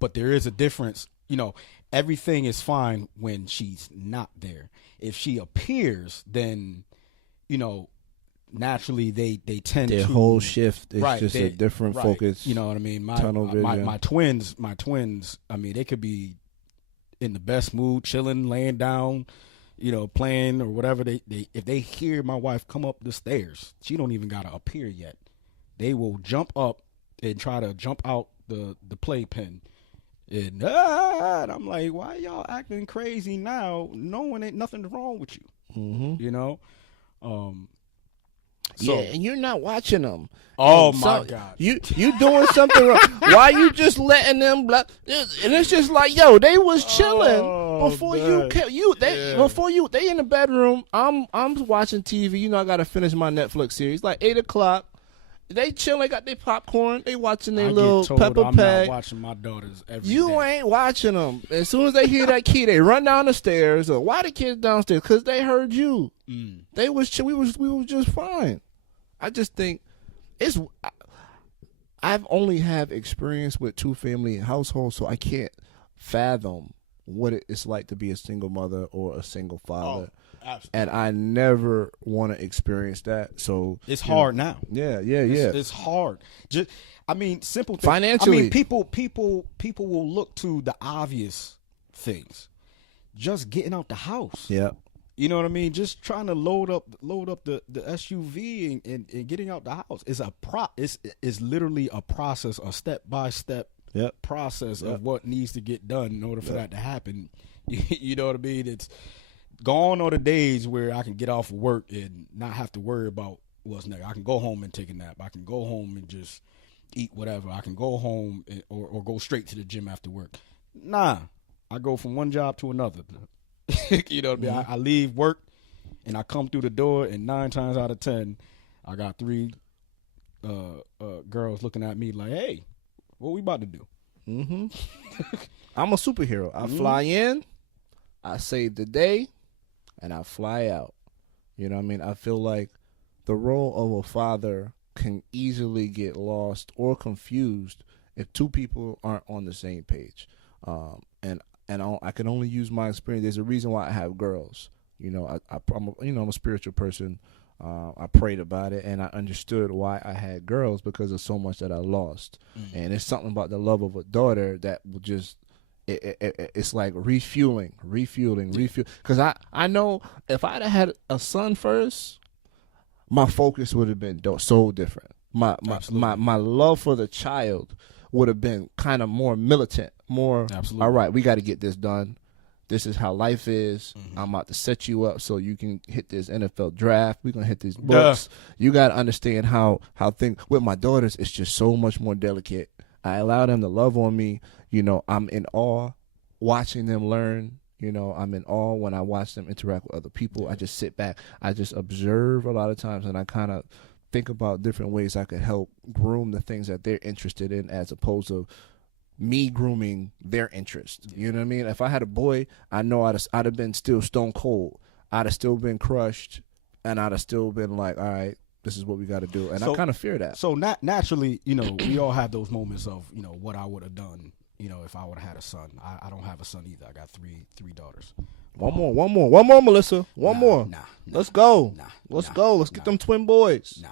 but there is a difference. You know, everything is fine when she's not there. If she appears, then, naturally they tend to. Their whole shift is just a different right. focus. You know what I mean? Tunnel vision. My twins, I mean, they could be in the best mood, chilling, laying down, playing or whatever. They if they hear my wife come up the stairs, she don't even gotta appear yet. They will jump up and try to jump out the playpen. And I'm like, why y'all acting crazy now? Knowing ain't nothing wrong with you. Mm-hmm. So, and you're not watching them. Oh my God! You doing something wrong? Why you just letting them? And it's just like, yo, they was chilling before man. They in the bedroom. I'm watching TV. I gotta finish my Netflix series. Like 8:00. They chilling, got their popcorn. They watching their little Peppa Pig. I'm not watching my daughters every day. You ain't watching them. As soon as they hear that key, they run down the stairs. Or why the kids downstairs? Because they heard you. They was we was just fine. I just think I've only have experience with 2-family households, so I can't fathom what it's like to be a single mother or a single father. Absolutely. And I never want to experience that. So it's hard now. Yeah. It's hard. Simple things. Financially. People will look to the obvious things. Just getting out the house. Yeah. You know what I mean? Just trying to load up the SUV and getting out the house is is literally a process, a step-by-step process of what needs to get done in order for that to happen. You know what I mean? It's gone are the days where I can get off of work and not have to worry about what's next. I can go home and take a nap. I can go home and just eat whatever. I can go home or go straight to the gym after work. Nah, I go from one job to another. You know what I mean? I leave work and I come through the door, and 9 times out of 10, I got 3 girls looking at me like, "Hey, what we about to do?" Mm-hmm. I'm a superhero. I fly in, I save the day, and I fly out. You know what I mean? I feel like the role of a father can easily get lost or confused if 2 people aren't on the same page. And I can only use my experience. There's a reason why I have girls. I'm a spiritual person. I prayed about it, and I understood why I had girls because of so much that I lost. And it's something about the love of a daughter that will just it's like refueling. Because I know if I'd have had a son first, my focus would have been so different. My love for the child would have been kind of more militant, more, Absolutely. all right, we got to get this done. This is how life is. Mm-hmm. I'm about to set you up so you can hit this NFL draft. We're going to hit these books. You got to understand how things, with my daughters, it's just so much more delicate. I allow them to love on me. You know, I'm in awe watching them learn. You know, I'm in awe when I watch them interact with other people. I just sit back. I just observe a lot of times, and I kind of think about different ways I could help groom the things that they're interested in, as opposed to me grooming their interest. You know what I mean? If I had a boy, I know I'd have been still stone cold. I'd have still been crushed, and I'd have still been like, all right, this is what we got to do. And I kind of fear that. So naturally, you know, we all have those moments of, you know, what I would have done, you know, if I would have had a son. I don't have a son either. I got three daughters. One more, Melissa. One more. Nah. Let's go. Let's go. Let's get them twin boys. Nah.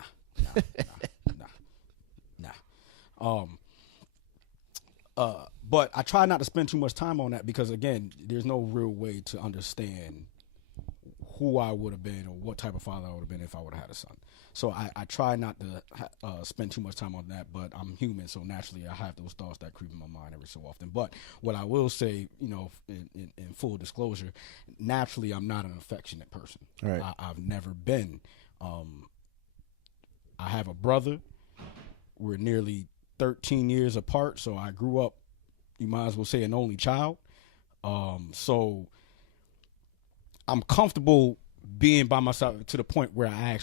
But I try not to spend too much time on that because, again, there's no real way to understand who I would have been or what type of father I would have been if I would have had a son. So I try not to spend too much time on that, but I'm human, so naturally I have those thoughts that creep in my mind every so often. But what I will say, you know, in full disclosure, naturally I'm not an affectionate person. Right. I've never been. I have a brother. We're nearly 13 years apart, so I grew up, you might as well say, an only child. So I'm comfortable being by myself to the point where I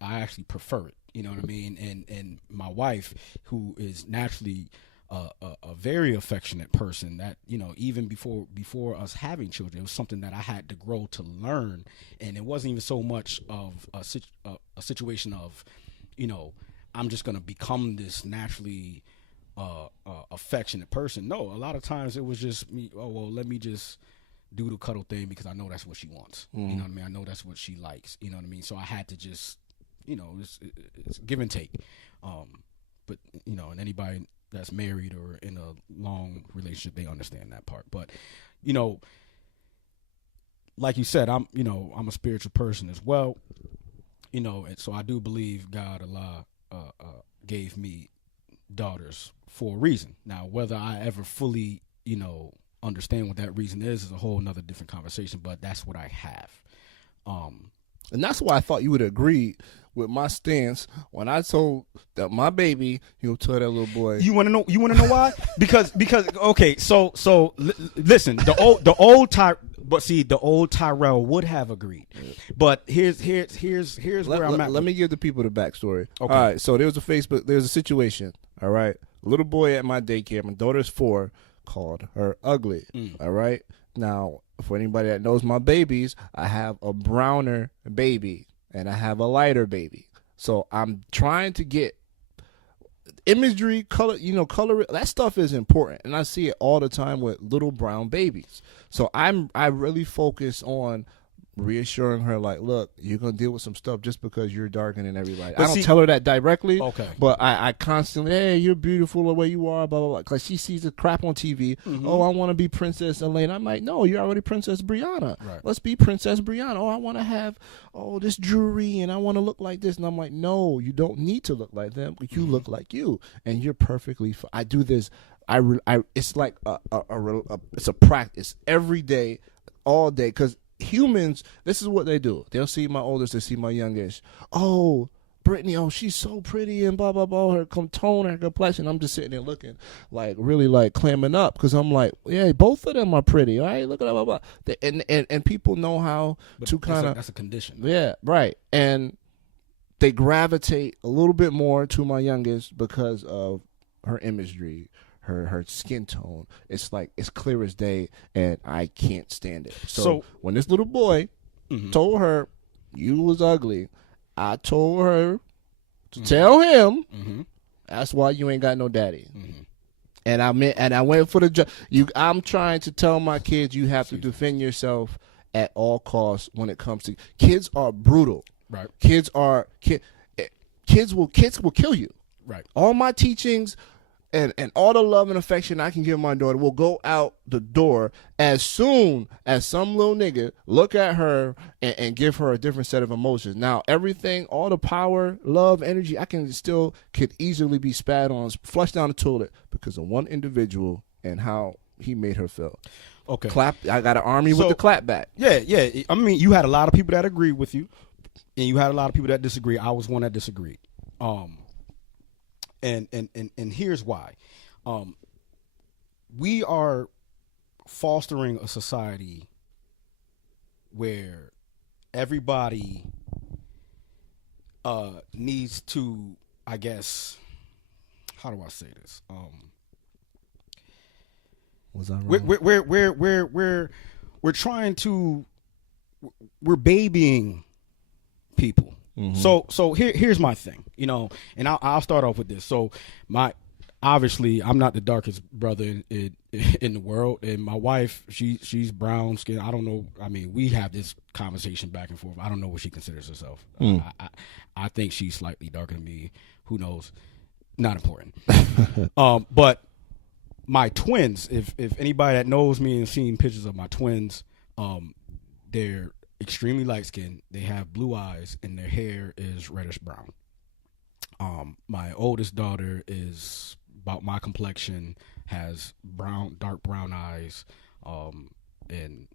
actually prefer it. You know what I mean? And my wife, who is naturally a very affectionate person, that, you know, even before us having children, it was something that I had to grow to learn. And it wasn't even so much of a situation of, you know, I'm just going to become this naturally affectionate person. No, a lot of times it was just me, oh, well, let me just do the cuddle thing because I know that's what she wants. You know what I mean? I know that's what she likes. You know what I mean? So I had to just, you know, it's give and take. But, you know, and anybody that's married or in a long relationship, they understand that part. But, you know, like you said, I'm a spiritual person as well. You know, and so I do believe Allah gave me daughters for a reason. Now, whether I ever fully, you know, understand what that reason is a whole nother different conversation, but that's what I have. And that's why I thought you would agree with my stance when I told that my baby, you'll tell that little boy. You want to know why? because okay, so listen, the old Tyrell would have agreed. But here's where I'm at. Let me give the people the backstory. Okay. All right, so there's a situation, all right? A little boy at my daycare, my daughter's 4, called her ugly, all right? Now, for anybody that knows my babies, I have a browner baby and I have a lighter baby. So I'm trying to get imagery, color, that stuff is important. And I see it all the time with little brown babies. So I really focus on reassuring her, like, look, you're going to deal with some stuff just because you're darker than everybody. I don't tell her that directly, okay, but I constantly, hey, you're beautiful the way you are, blah, blah, blah. Because she sees the crap on TV. Oh, I want to be Princess Elaine. I'm like, no, you're already Princess Brianna. Right. Let's be Princess Brianna. Oh, I want to have, this jewelry, and I want to look like this. And I'm like, no, you don't need to look like them. You look like you, and you're perfectly fine. I do this. It's like it's a practice every day, all day, because humans, this is what they do. They'll see my oldest, they see my youngest. Oh, Brittany, she's so pretty and blah, blah, blah. Her tone, her complexion. I'm just sitting there looking, like, really, like, clamming up because I'm like, yeah, both of them are pretty. All right, look at that, blah, blah. And people know how to kind of. That's a condition. Yeah, right. And they gravitate a little bit more to my youngest because of her imagery. Her skin tone, it's like it's clear as day, and I can't stand it. So when this little boy told her you was ugly, I told her to tell him that's why you ain't got no daddy. And I went for the job. I'm trying to tell my kids you have to defend yourself at all costs when it comes to kids are brutal. Right. Kids will kill you. Right. All my teachings and all the love and affection I can give my daughter will go out the door as soon as some little nigga look at her and give her a different set of emotions. Now, everything, all the power, love, energy, I could easily be spat on, flushed down the toilet because of one individual and how he made her feel. Okay. I got an army with the clap back. Yeah. I mean, you had a lot of people that agreed with you, and you had a lot of people that disagree. I was one that disagreed. And here's why. We are fostering a society where everybody needs to, I guess, how do I say this? Was I wrong? We're trying to, we're babying people. Mm-hmm. So here's my thing, you know, and I'll start off with this. So obviously I'm not the darkest brother in the world, and my wife, she's brown skin. I don't know. I mean, we have this conversation back and forth. I don't know what she considers herself. I think she's slightly darker than me. Who knows? Not important. But my twins, if anybody that knows me and seen pictures of my twins, they're extremely light skinned. They have blue eyes and their hair is reddish brown. My oldest daughter is about my complexion, has dark brown eyes, and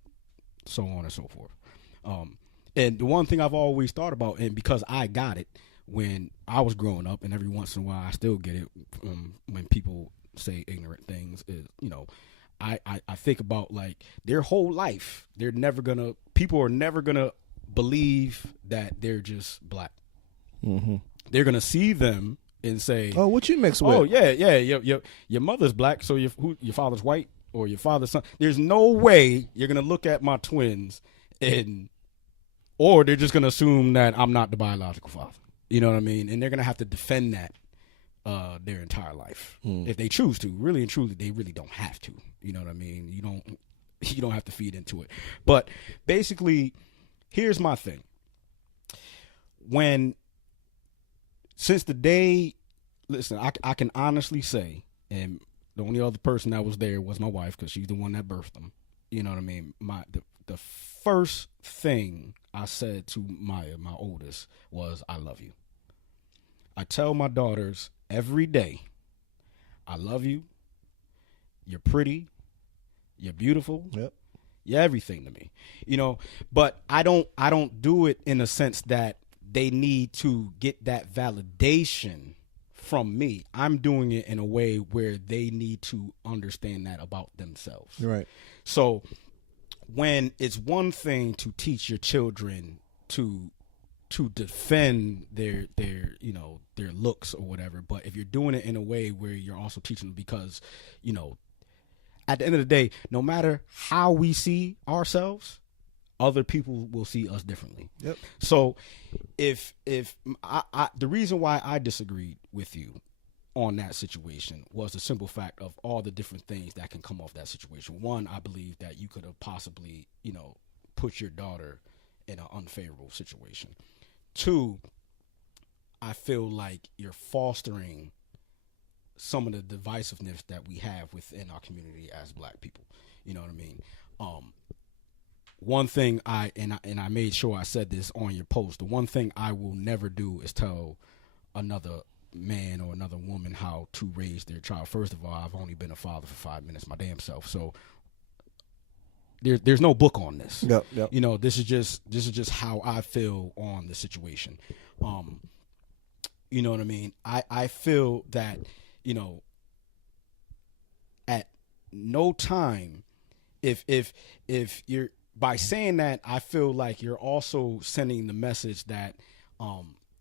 so on and so forth. And the one thing I've always thought about, and because I got it when I was growing up, and every once in a while I still get it when people say ignorant things, is, you know, I think about, like, their whole life, people are never gonna believe that they're just black. Mm-hmm. They're gonna see them and say, "Oh, what you mix with?" "Oh, yeah, your mother's black, so your father's white, or your father's son." There's no way you're gonna look at my twins or they're just gonna assume that I'm not the biological father. You know what I mean? And they're gonna have to defend that their entire life if they choose to. Really and truly, they really don't have to. You know what I mean? You don't have to feed into it. But basically, here's my thing. Since the day, listen, I can honestly say, and the only other person that was there was my wife, because she's the one that birthed them. You know what I mean? The first thing I said to Maya, my oldest, was, "I love you." I tell my daughters every day, "I love you. You're pretty. You're beautiful. Yep. You're everything to me." You know, but I don't do it in a sense that they need to get that validation from me. I'm doing it in a way where they need to understand that about themselves. Right. So when it's one thing to teach your children to defend their looks or whatever, but if you're doing it in a way where you're also teaching them, because, you know, at the end of the day, no matter how we see ourselves, other people will see us differently. Yep. So if the reason why I disagreed with you on that situation was the simple fact of all the different things that can come off that situation. One, I believe that you could have possibly, you know, put your daughter in an unfavorable situation. Two, I feel like you're fostering some of the divisiveness that we have within our community as black people. You know what I mean? One thing I made sure I said this on your post. The one thing I will never do is tell another man or another woman how to raise their child. First of all, I've only been a father for 5 minutes, my damn self. So there's no book on this. Yep. You know, this is just how I feel on the situation. You know what I mean? I feel that, you know, at no time, if you're, by saying that, I feel like you're also sending the message that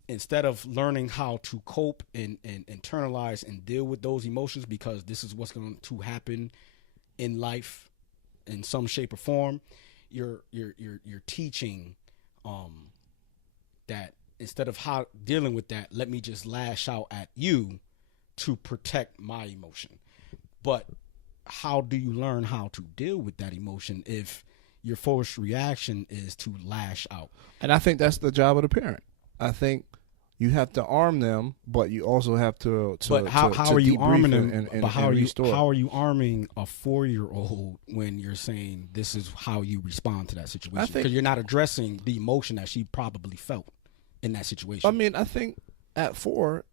instead of learning how to cope and internalize and deal with those emotions, because this is what's going to happen in life in some shape or form, you're teaching that instead of how dealing with that, let me just lash out at you to protect my emotion. But how do you learn how to deal with that emotion if your first reaction is to lash out? And I think that's the job of the parent. I think you have to arm them, but you also have to. But how are you arming them? And but how restore. How are you arming a 4-year-old when you're saying this is how you respond to that situation? Because you're not addressing the emotion that she probably felt in that situation. I mean, I think at 4,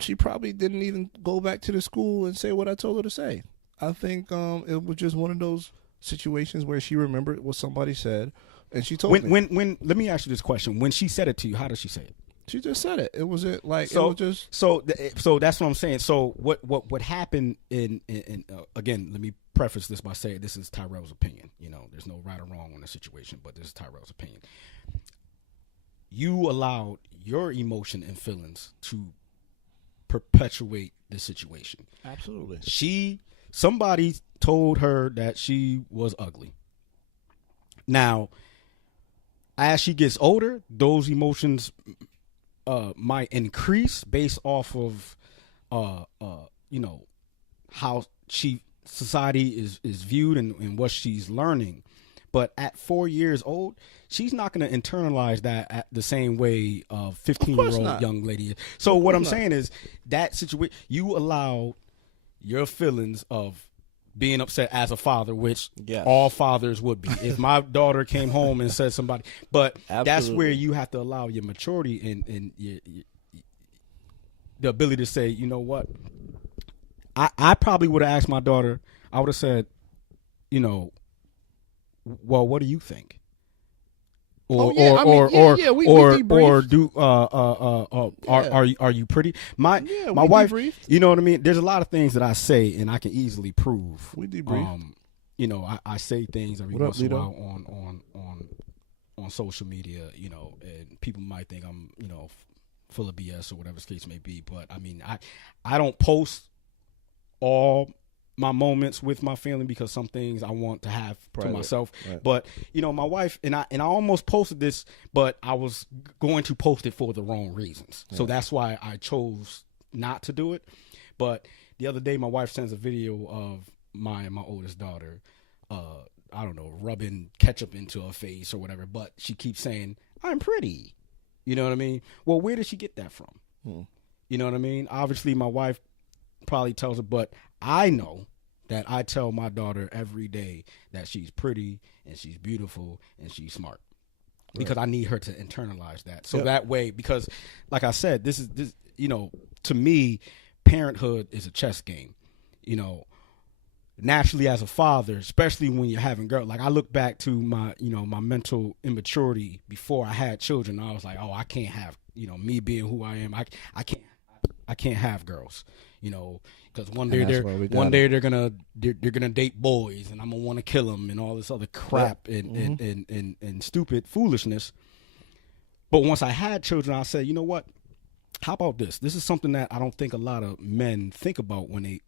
she probably didn't even go back to the school and say what I told her to say. I think it was just one of those situations where she remembered what somebody said, and she told me. When let me ask you this question: when she said it to you, how did she say it? She just said it. It wasn't like so. It was just so that's what I'm saying. So what happened in again? Let me preface this by saying this is Tyrell's opinion. You know, there's no right or wrong on the situation, but this is Tyrell's opinion. You allowed your emotion and feelings to perpetuate the situation. Absolutely. Somebody told her that she was ugly. Now, as she gets older, those emotions might increase based off of how society is viewed and what she's learning. But at 4 years old, she's not going to internalize that at the same way a 15-year-old young lady is. So what I'm saying is that situation, you allow your feelings of being upset as a father, which all fathers would be. If my daughter came home and said somebody, but that's where you have to allow your maturity and the ability to say, you know what, I probably would have asked my daughter, I would have said, you know, well, what do you think? Are you pretty? My wife, debrief. You know what I mean? There's a lot of things that I say and I can easily prove. We debrief. You know, I say things every once in a while on social media, you know, and people might think I'm, you know, full of BS or whatever the case may be. But I mean, I don't post all my moments with my family because some things I want to have to myself. Right. But you know, my wife and I almost posted this, but I was going to post it for the wrong reasons. Yeah. So that's why I chose not to do it. But the other day, my wife sends a video of my oldest daughter, I don't know, rubbing ketchup into her face or whatever. But she keeps saying, "I'm pretty." You know what I mean? Well, where did she get that from? You know what I mean? Obviously, my wife probably tells her, but I know that I tell my daughter every day that she's pretty and she's beautiful and she's smart because I need her to internalize that. So that way, because like I said, this, you know, to me, parenthood is a chess game. You know, naturally as a father, especially when you're having girls, like I look back to my, you know, my mental immaturity before I had children. I was like, oh, I can't have, you know, me being who I am. I can't have girls, you know, because one day they're gonna date boys and I'm gonna want to kill them and all this other crap and stupid foolishness. But once I had children, I said, you know what? How about this? This is something that I don't think a lot of men think about when they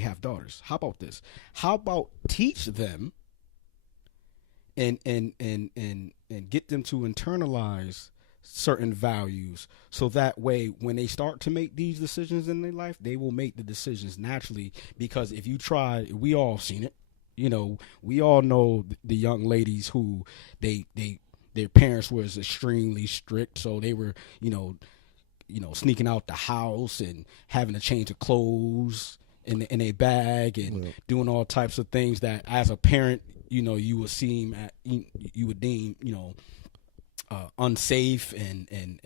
have daughters. How about this? How about teach them and get them to internalize certain values so that way when they start to make these decisions in their life, they will make the decisions naturally. Because if you try, we all seen it, you know, we all know the young ladies who their parents was extremely strict, so they were, you know, sneaking out the house and having to change the clothes in a bag and doing all types of things that as a parent, you know, you would deem, you know, unsafe and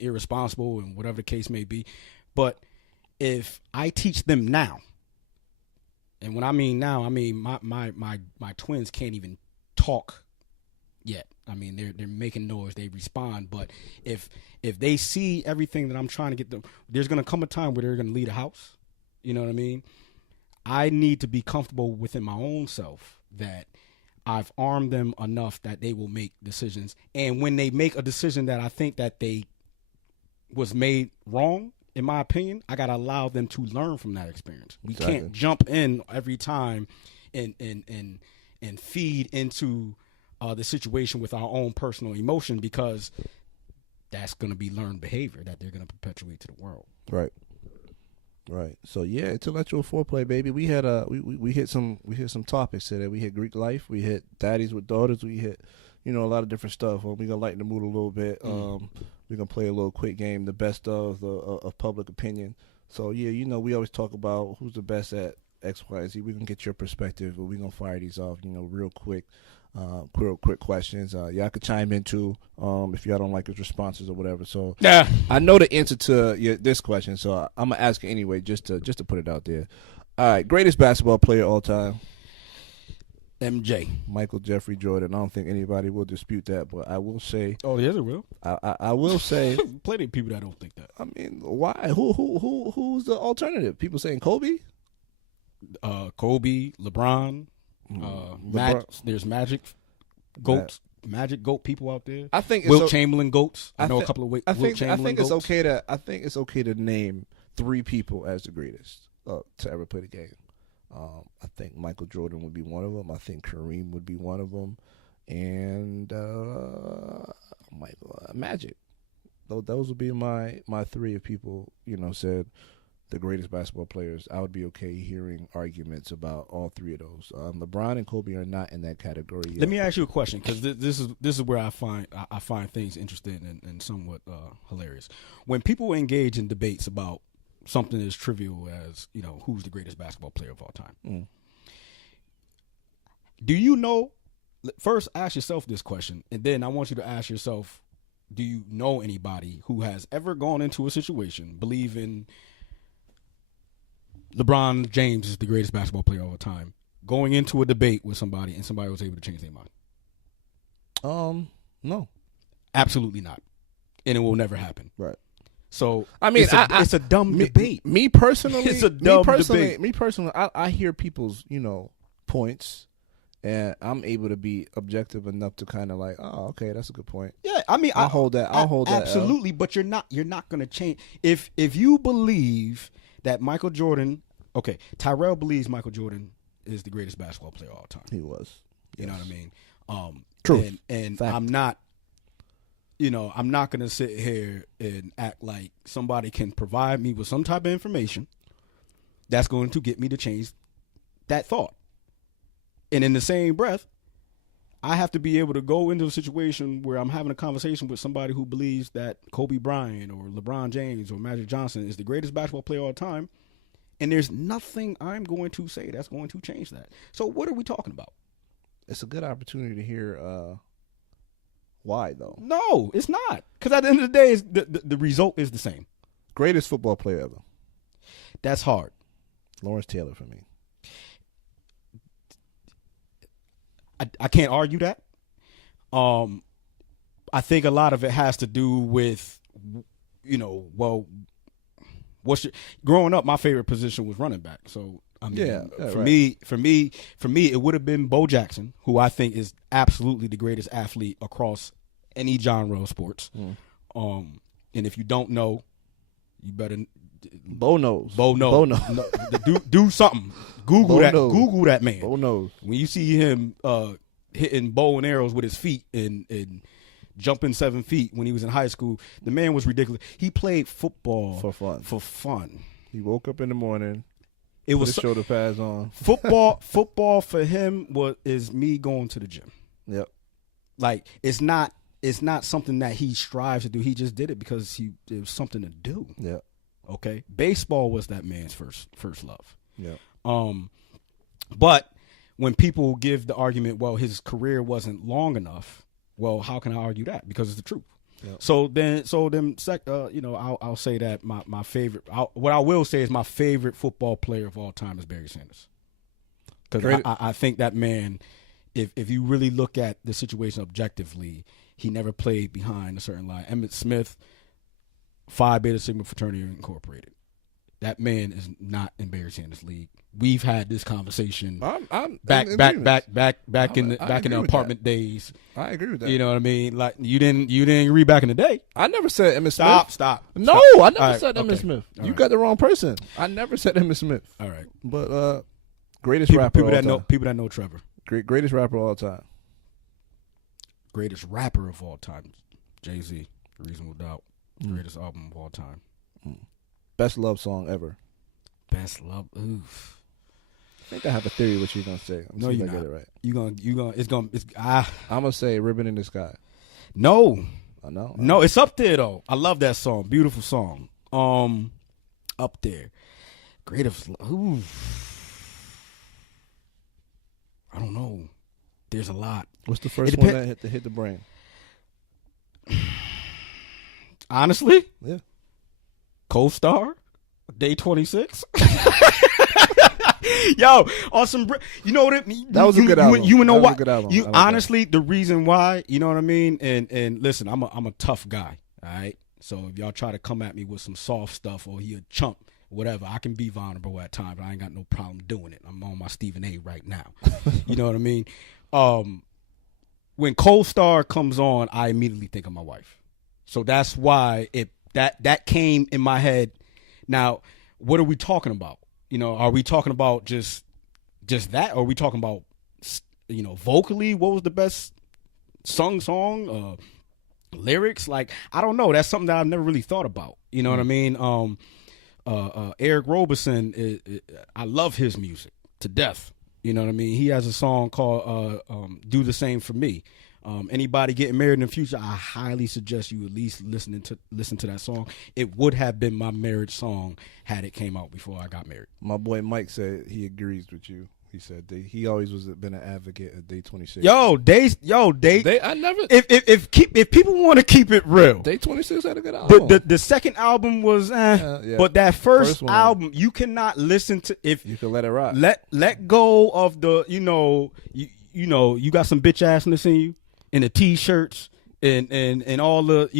irresponsible and whatever the case may be. But if I teach them now, and when I mean now, I mean my twins can't even talk yet. I mean they're making noise, they respond. But if they see everything that I'm trying to get them, there's gonna come a time where they're gonna leave the house. You know what I mean? I need to be comfortable within my own self that I've armed them enough that they will make decisions. And when they make a decision that I think that they was made wrong, in my opinion, I got to allow them to learn from that experience. We can't jump in every time and feed into the situation with our own personal emotion, because that's going to be learned behavior that they're going to perpetuate to the world. Right. So yeah, intellectual foreplay, baby. We had we hit some topics today. We hit Greek life. We hit daddies with daughters. We hit, you know, a lot of different stuff. We gonna lighten the mood a little bit. We're gonna play a little quick game, the best of public opinion. So yeah, we always talk about who's the best at X, Y, and Z. We're gonna get your perspective, but we're gonna fire these off, real quick. Quick questions. Y'all could chime in too, if y'all don't like his responses or whatever. So Yeah. I know the answer to this question, so I'm gonna ask it anyway, just to put it out there. All right, greatest basketball player all time. MJ. Michael Jeffrey Jordan. I don't think anybody will dispute that, but I will say. Oh, yes, it will. I will say. Plenty of people that don't think that. I mean, why? Who's the alternative? People saying Kobe. Kobe, LeBron. There's Magic goats, Magic goat people out there. I think Wilt Chamberlain goats. I know a couple of Wilt I Chamberlain think it's goats. it's okay to name 3 people as the greatest to ever play the game. I think Michael Jordan would be one of them. I think Kareem would be one of them, and Magic. Those would be my 3 if people said the greatest basketball players. I would be okay hearing arguments about all 3 of those. LeBron and Kobe are not in that category yet. Let me ask you a question, because this is where I find things interesting and somewhat hilarious. When people engage in debates about something as trivial as who's the greatest basketball player of all time, do you know? First, ask yourself this question, and then I want you to ask yourself: do you know anybody who has ever gone into a situation believing LeBron James is the greatest basketball player of all time, going into a debate with somebody and somebody was able to change their mind? No. Absolutely not. And it will never happen. Right. So, I mean, it's a dumb debate. Me personally, it's a dumb debate. Me personally, I hear people's, points, and I'm able to be objective enough to kind of like, oh, okay, that's a good point. Yeah, I mean, I'll hold that. Absolutely, but you're not going to change. If you believe that Michael Jordan, okay, Tyrell believes Michael Jordan is the greatest basketball player of all time. He was. You know what I mean? True. And I'm not, I'm not going to sit here and act like somebody can provide me with some type of information that's going to get me to change that thought. And in the same breath, I have to be able to go into a situation where I'm having a conversation with somebody who believes that Kobe Bryant or LeBron James or Magic Johnson is the greatest basketball player of all time, and there's nothing I'm going to say that's going to change that. So what are we talking about? It's a good opportunity to hear why, though. No, it's not. Because at the end of the day, the result is the same. Greatest football player ever. That's hard. Lawrence Taylor for me. I can't argue that. I think a lot of it has to do with, growing up, my favorite position was running back. So I mean, for me, it would have been Bo Jackson, who I think is absolutely the greatest athlete across any genre of sports. And if you don't know, you better. Bo knows. No, do something. Google Bo that. knows. Google that man. Bo knows. When you see him hitting bow and arrows with his feet and jumping 7 feet when he was in high school, the man was ridiculous. He played football for fun. He woke up in the morning. It was his shoulder pads on. Football for him is me going to the gym. Yep. Like it's not something that he strives to do. He just did it because it was something to do. Yeah. Okay. Baseball was that man's first love. Yeah. But when people give the argument, well, his career wasn't long enough, well, how can I argue that? Because it's the truth. Yep. I'll say that my favorite. What I will say is my favorite football player of all time is Barry Sanders. Because I think that man, if you really look at the situation objectively, he never played behind a certain line. Emmitt Smith, Phi Beta Sigma Fraternity Incorporated. That man is not in Barry Sanders' league. We've had this conversation back in the apartment days. I agree with that. You know what I mean? Like you didn't agree back in the day. I never said Emmitt Smith. Stop. No, I never said Emmitt Smith. You got the wrong person. I never said Emmitt Smith. All right. But greatest rapper people of all that time. People that know Trevor. Greatest rapper of all time. Greatest rapper of all time. Jay-Z. Reasonable Doubt. Greatest album of all time. Best love song ever. Best love. Oof. I think I have a theory what you're gonna say. No, you're not. Get it right. You gonna. I'm gonna say Ribbon in the Sky. No. No. No, it's up there though. I love that song. Beautiful song. Up there. Greatest. Ooh. I don't know. There's a lot. What's the first one that hit the brain? Honestly? Yeah. Co-Star? Day 26? Yo, on some, you know what? That was a good album. You know what? You honestly, the reason why, you know what I mean? And listen, I'm a tough guy, all right? So if y'all try to come at me with some soft stuff or he a chump, whatever, I can be vulnerable at times. I ain't got no problem doing it. I'm on my Stephen A. right now. You know what I mean? When Co-Star comes on, I immediately think of my wife. So that's why that came in my head. Now, what are we talking about? You know, are we talking about just that? Or are we talking about, you know, vocally? What was the best song, lyrics? Like, I don't know. That's something that I've never really thought about. You know what I mean? Eric Roberson, I love his music to death. You know what I mean? He has a song called "Do the Same for Me." Anybody getting married in the future, I highly suggest you at least listen to that song. It would have been my marriage song had it came out before I got married. My boy Mike said he agrees with you. He said he always been an advocate of Day 26. I never. If people want to keep it real, Day 26 had a good album. The second album was, but that first album you cannot listen to if you can let it rock. Let go of the you got some bitch assness in you, and the t-shirts and all the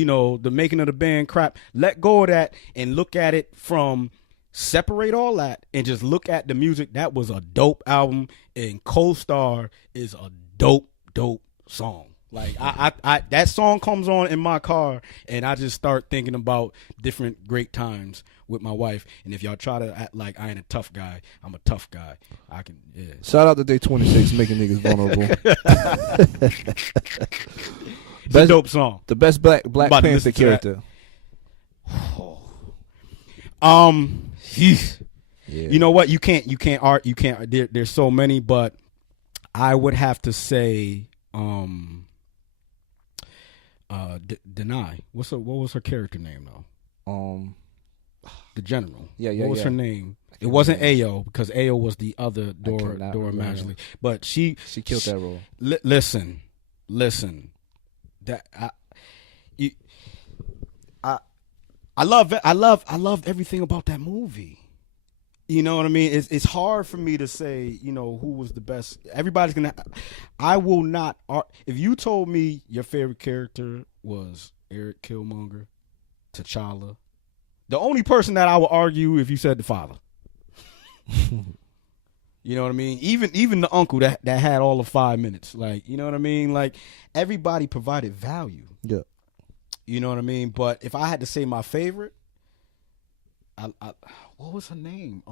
the making of the band crap. Let go of that and look at it from. Separate all that and just look at the music. That was a dope album, and Co-Star is a dope song. Like I that song comes on in my car, and I just start thinking about different great times with my wife. And if y'all try to act like I ain't a tough guy, I'm a tough guy. I can. Yeah. Shout out to Day 26, making niggas vulnerable. It's a dope song. The best Black Panther character. Yeah. You know what? You can't there's so many, but I would have to say Deny. What was her character name though? The general. Yeah. What was her name? It wasn't Ayo, because Ayo was the other Dora Magically. But she killed that role. Listen. That I love everything about that movie. You know what I mean? It's hard for me to say, who was the best. Everybody's gonna. I will not. If you told me your favorite character was Eric Killmonger, T'Challa, the only person that I would argue if you said the father. You know what I mean? Even the uncle that had all of 5 minutes. Like, you know what I mean? Like, everybody provided value. Yeah. You know what I mean? But if I had to say my favorite, what was her name?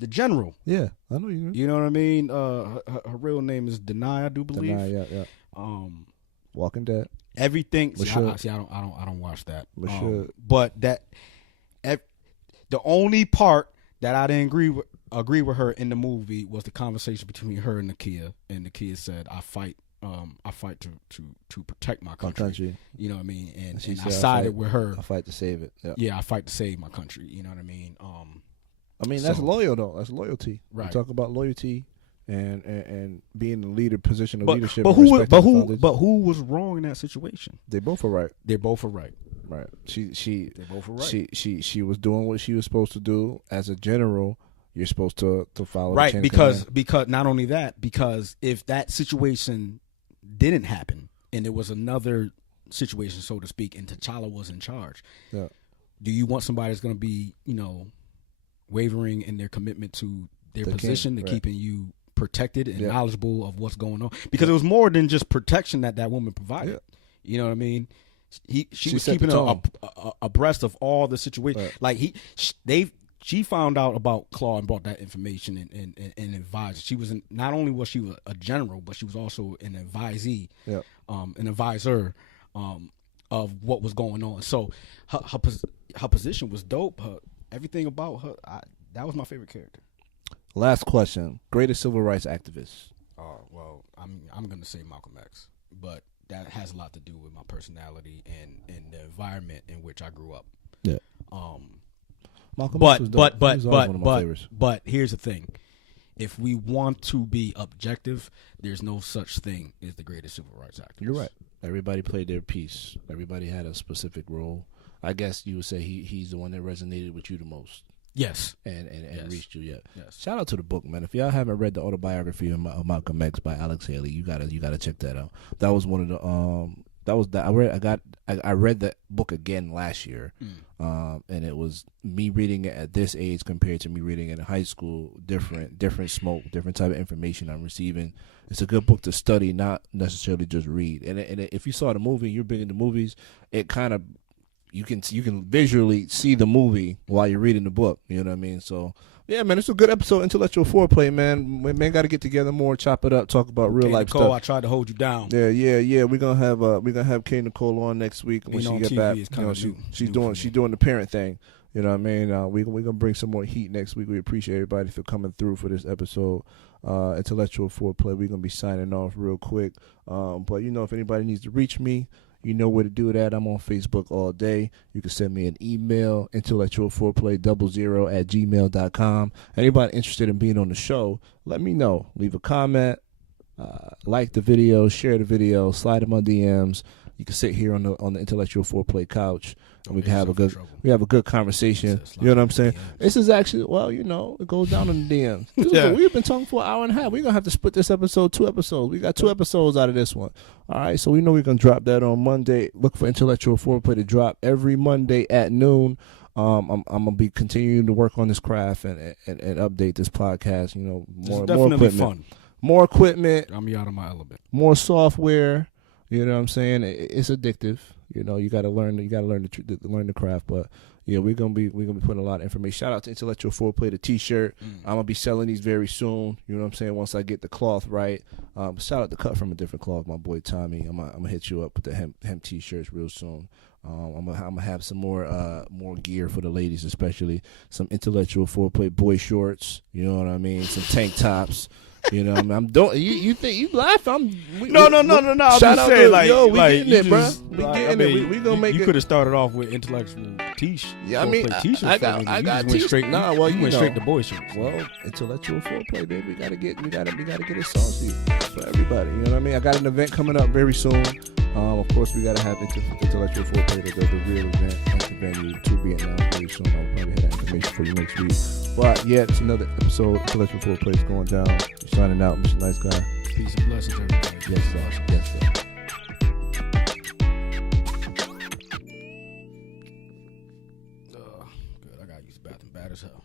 The general. Yeah, I know you. You know what I mean? Her real name is Denai, I do believe. Denai, yeah. Walking Dead. Everything. See, I don't watch that. But that, the only part that I didn't agree with her in the movie was the conversation between her and Nakia. And Nakia said, "I fight to protect my country." You know what I mean? And I sided with her. I fight to save it. Yeah, I fight to save my country. You know what I mean? That's loyal though. That's loyalty. Right. We talk about loyalty and being in the position of leadership. But who was wrong in that situation? They both are right. They both are right. Right. They both are right. She was doing what she was supposed to do as a general. You're supposed to follow right, the because not only that, because if that situation didn't happen and there was another situation, so to speak, and T'Challa was in charge, do you want somebody that's going to be, wavering in their commitment to their position, to keeping you protected and knowledgeable of what's going on? Because it was more than just protection that woman provided. Yeah. You know what I mean? She was keeping abreast of all the situations. Right. Like she found out about Claw and brought that information and advised. She was not only was she a general, but she was also an advisee, an advisor of what was going on. So her position was dope. Everything about her, that was my favorite character. Last question: greatest civil rights activist? Well, I'm gonna say Malcolm X, but that has a lot to do with my personality and the environment in which I grew up. Yeah. Malcolm But X was dope. He was always one of my favorites. but here's the thing: if we want to be objective, there's no such thing as the greatest civil rights activist. You're right. Everybody played their piece. Everybody had a specific role. I guess you would say he's the one that resonated with you the most. Yes. And Yes. reached you yet. Yes. Shout out to the book, man. If y'all haven't read the autobiography of Malcolm X by Alex Haley, you gotta check that out. That was one of the I read that book again last year. And it was me reading it at this age compared to me reading it in high school. Different smoke, different type of information I'm receiving. It's a good book to study, not necessarily just read. And if you saw the movie, you're big into movies, it kind of you can visually see the movie while you're reading the book. You know what I mean? So yeah, man, it's a good episode. Intellectual Foreplay, man. We got to get together more, chop it up, talk about real life Nicole, stuff. I tried to hold you down. Yeah. We're gonna have Kay Nicole on next week when she get back. She's doing the parent thing. You know what I mean? We're gonna bring some more heat next week. We appreciate everybody for coming through for this episode. Intellectual Foreplay. We're gonna be signing off real quick. But if anybody needs to reach me, you know where to do that. I'm on Facebook all day. You can send me an email, intellectualforeplay00@gmail.com. Anybody interested in being on the show, let me know. Leave a comment, like the video, share the video, slide in my DMs. You can sit here on the Intellectual Foreplay couch, and we can have a good conversation. You know what I'm saying? This is actually, it goes down in the DMs. We've been talking for an hour and a half. We're gonna have to split this episode 2 episodes. We got 2 episodes out of this one. All right, so we know we're gonna drop that on Monday. Look for Intellectual Foreplay to drop every Monday at noon. I'm gonna be continuing to work on this craft and update this podcast. More equipment. Fun. More equipment. Got me out of my element. More software. You know what I'm saying? It's addictive. You gotta learn the craft. But yeah, we're gonna be putting a lot of information. Shout out to Intellectual Foreplay, the T-shirt. I'm gonna be selling these very soon. You know what I'm saying? Once I get the cloth right. Shout out to Cut from a Different Cloth, my boy Tommy. I'm gonna hit you up with the hemp T-shirts real soon. I'm gonna have some more gear for the ladies, especially some Intellectual Foreplay boy shorts. You know what I mean? Some tank tops. You know, I'm don't you think you laugh? No. I'm Shout just out saying, to, we getting it, bro. We getting it. We gonna make it. You could have started off with intellectual t-shirts. Yeah, I mean, I got t-shirts. Straight. Nah, well, you went straight to boy shirts. Well, Intellectual Foreplay, baby. We gotta get it saucy for everybody. You know what I mean? I got an event coming up very soon. Of course, we gotta have Intellectual Foreplay, the real event at the venue to be announced very soon. I'll probably have that information for you next week. But yeah, it's another episode. Intellectual Foreplay is going down. We're signing out, Mr. Nice Guy. Peace and blessings, everybody. Yes, sir. Yes, sir. Good. I gotta use the bathroom bad as hell.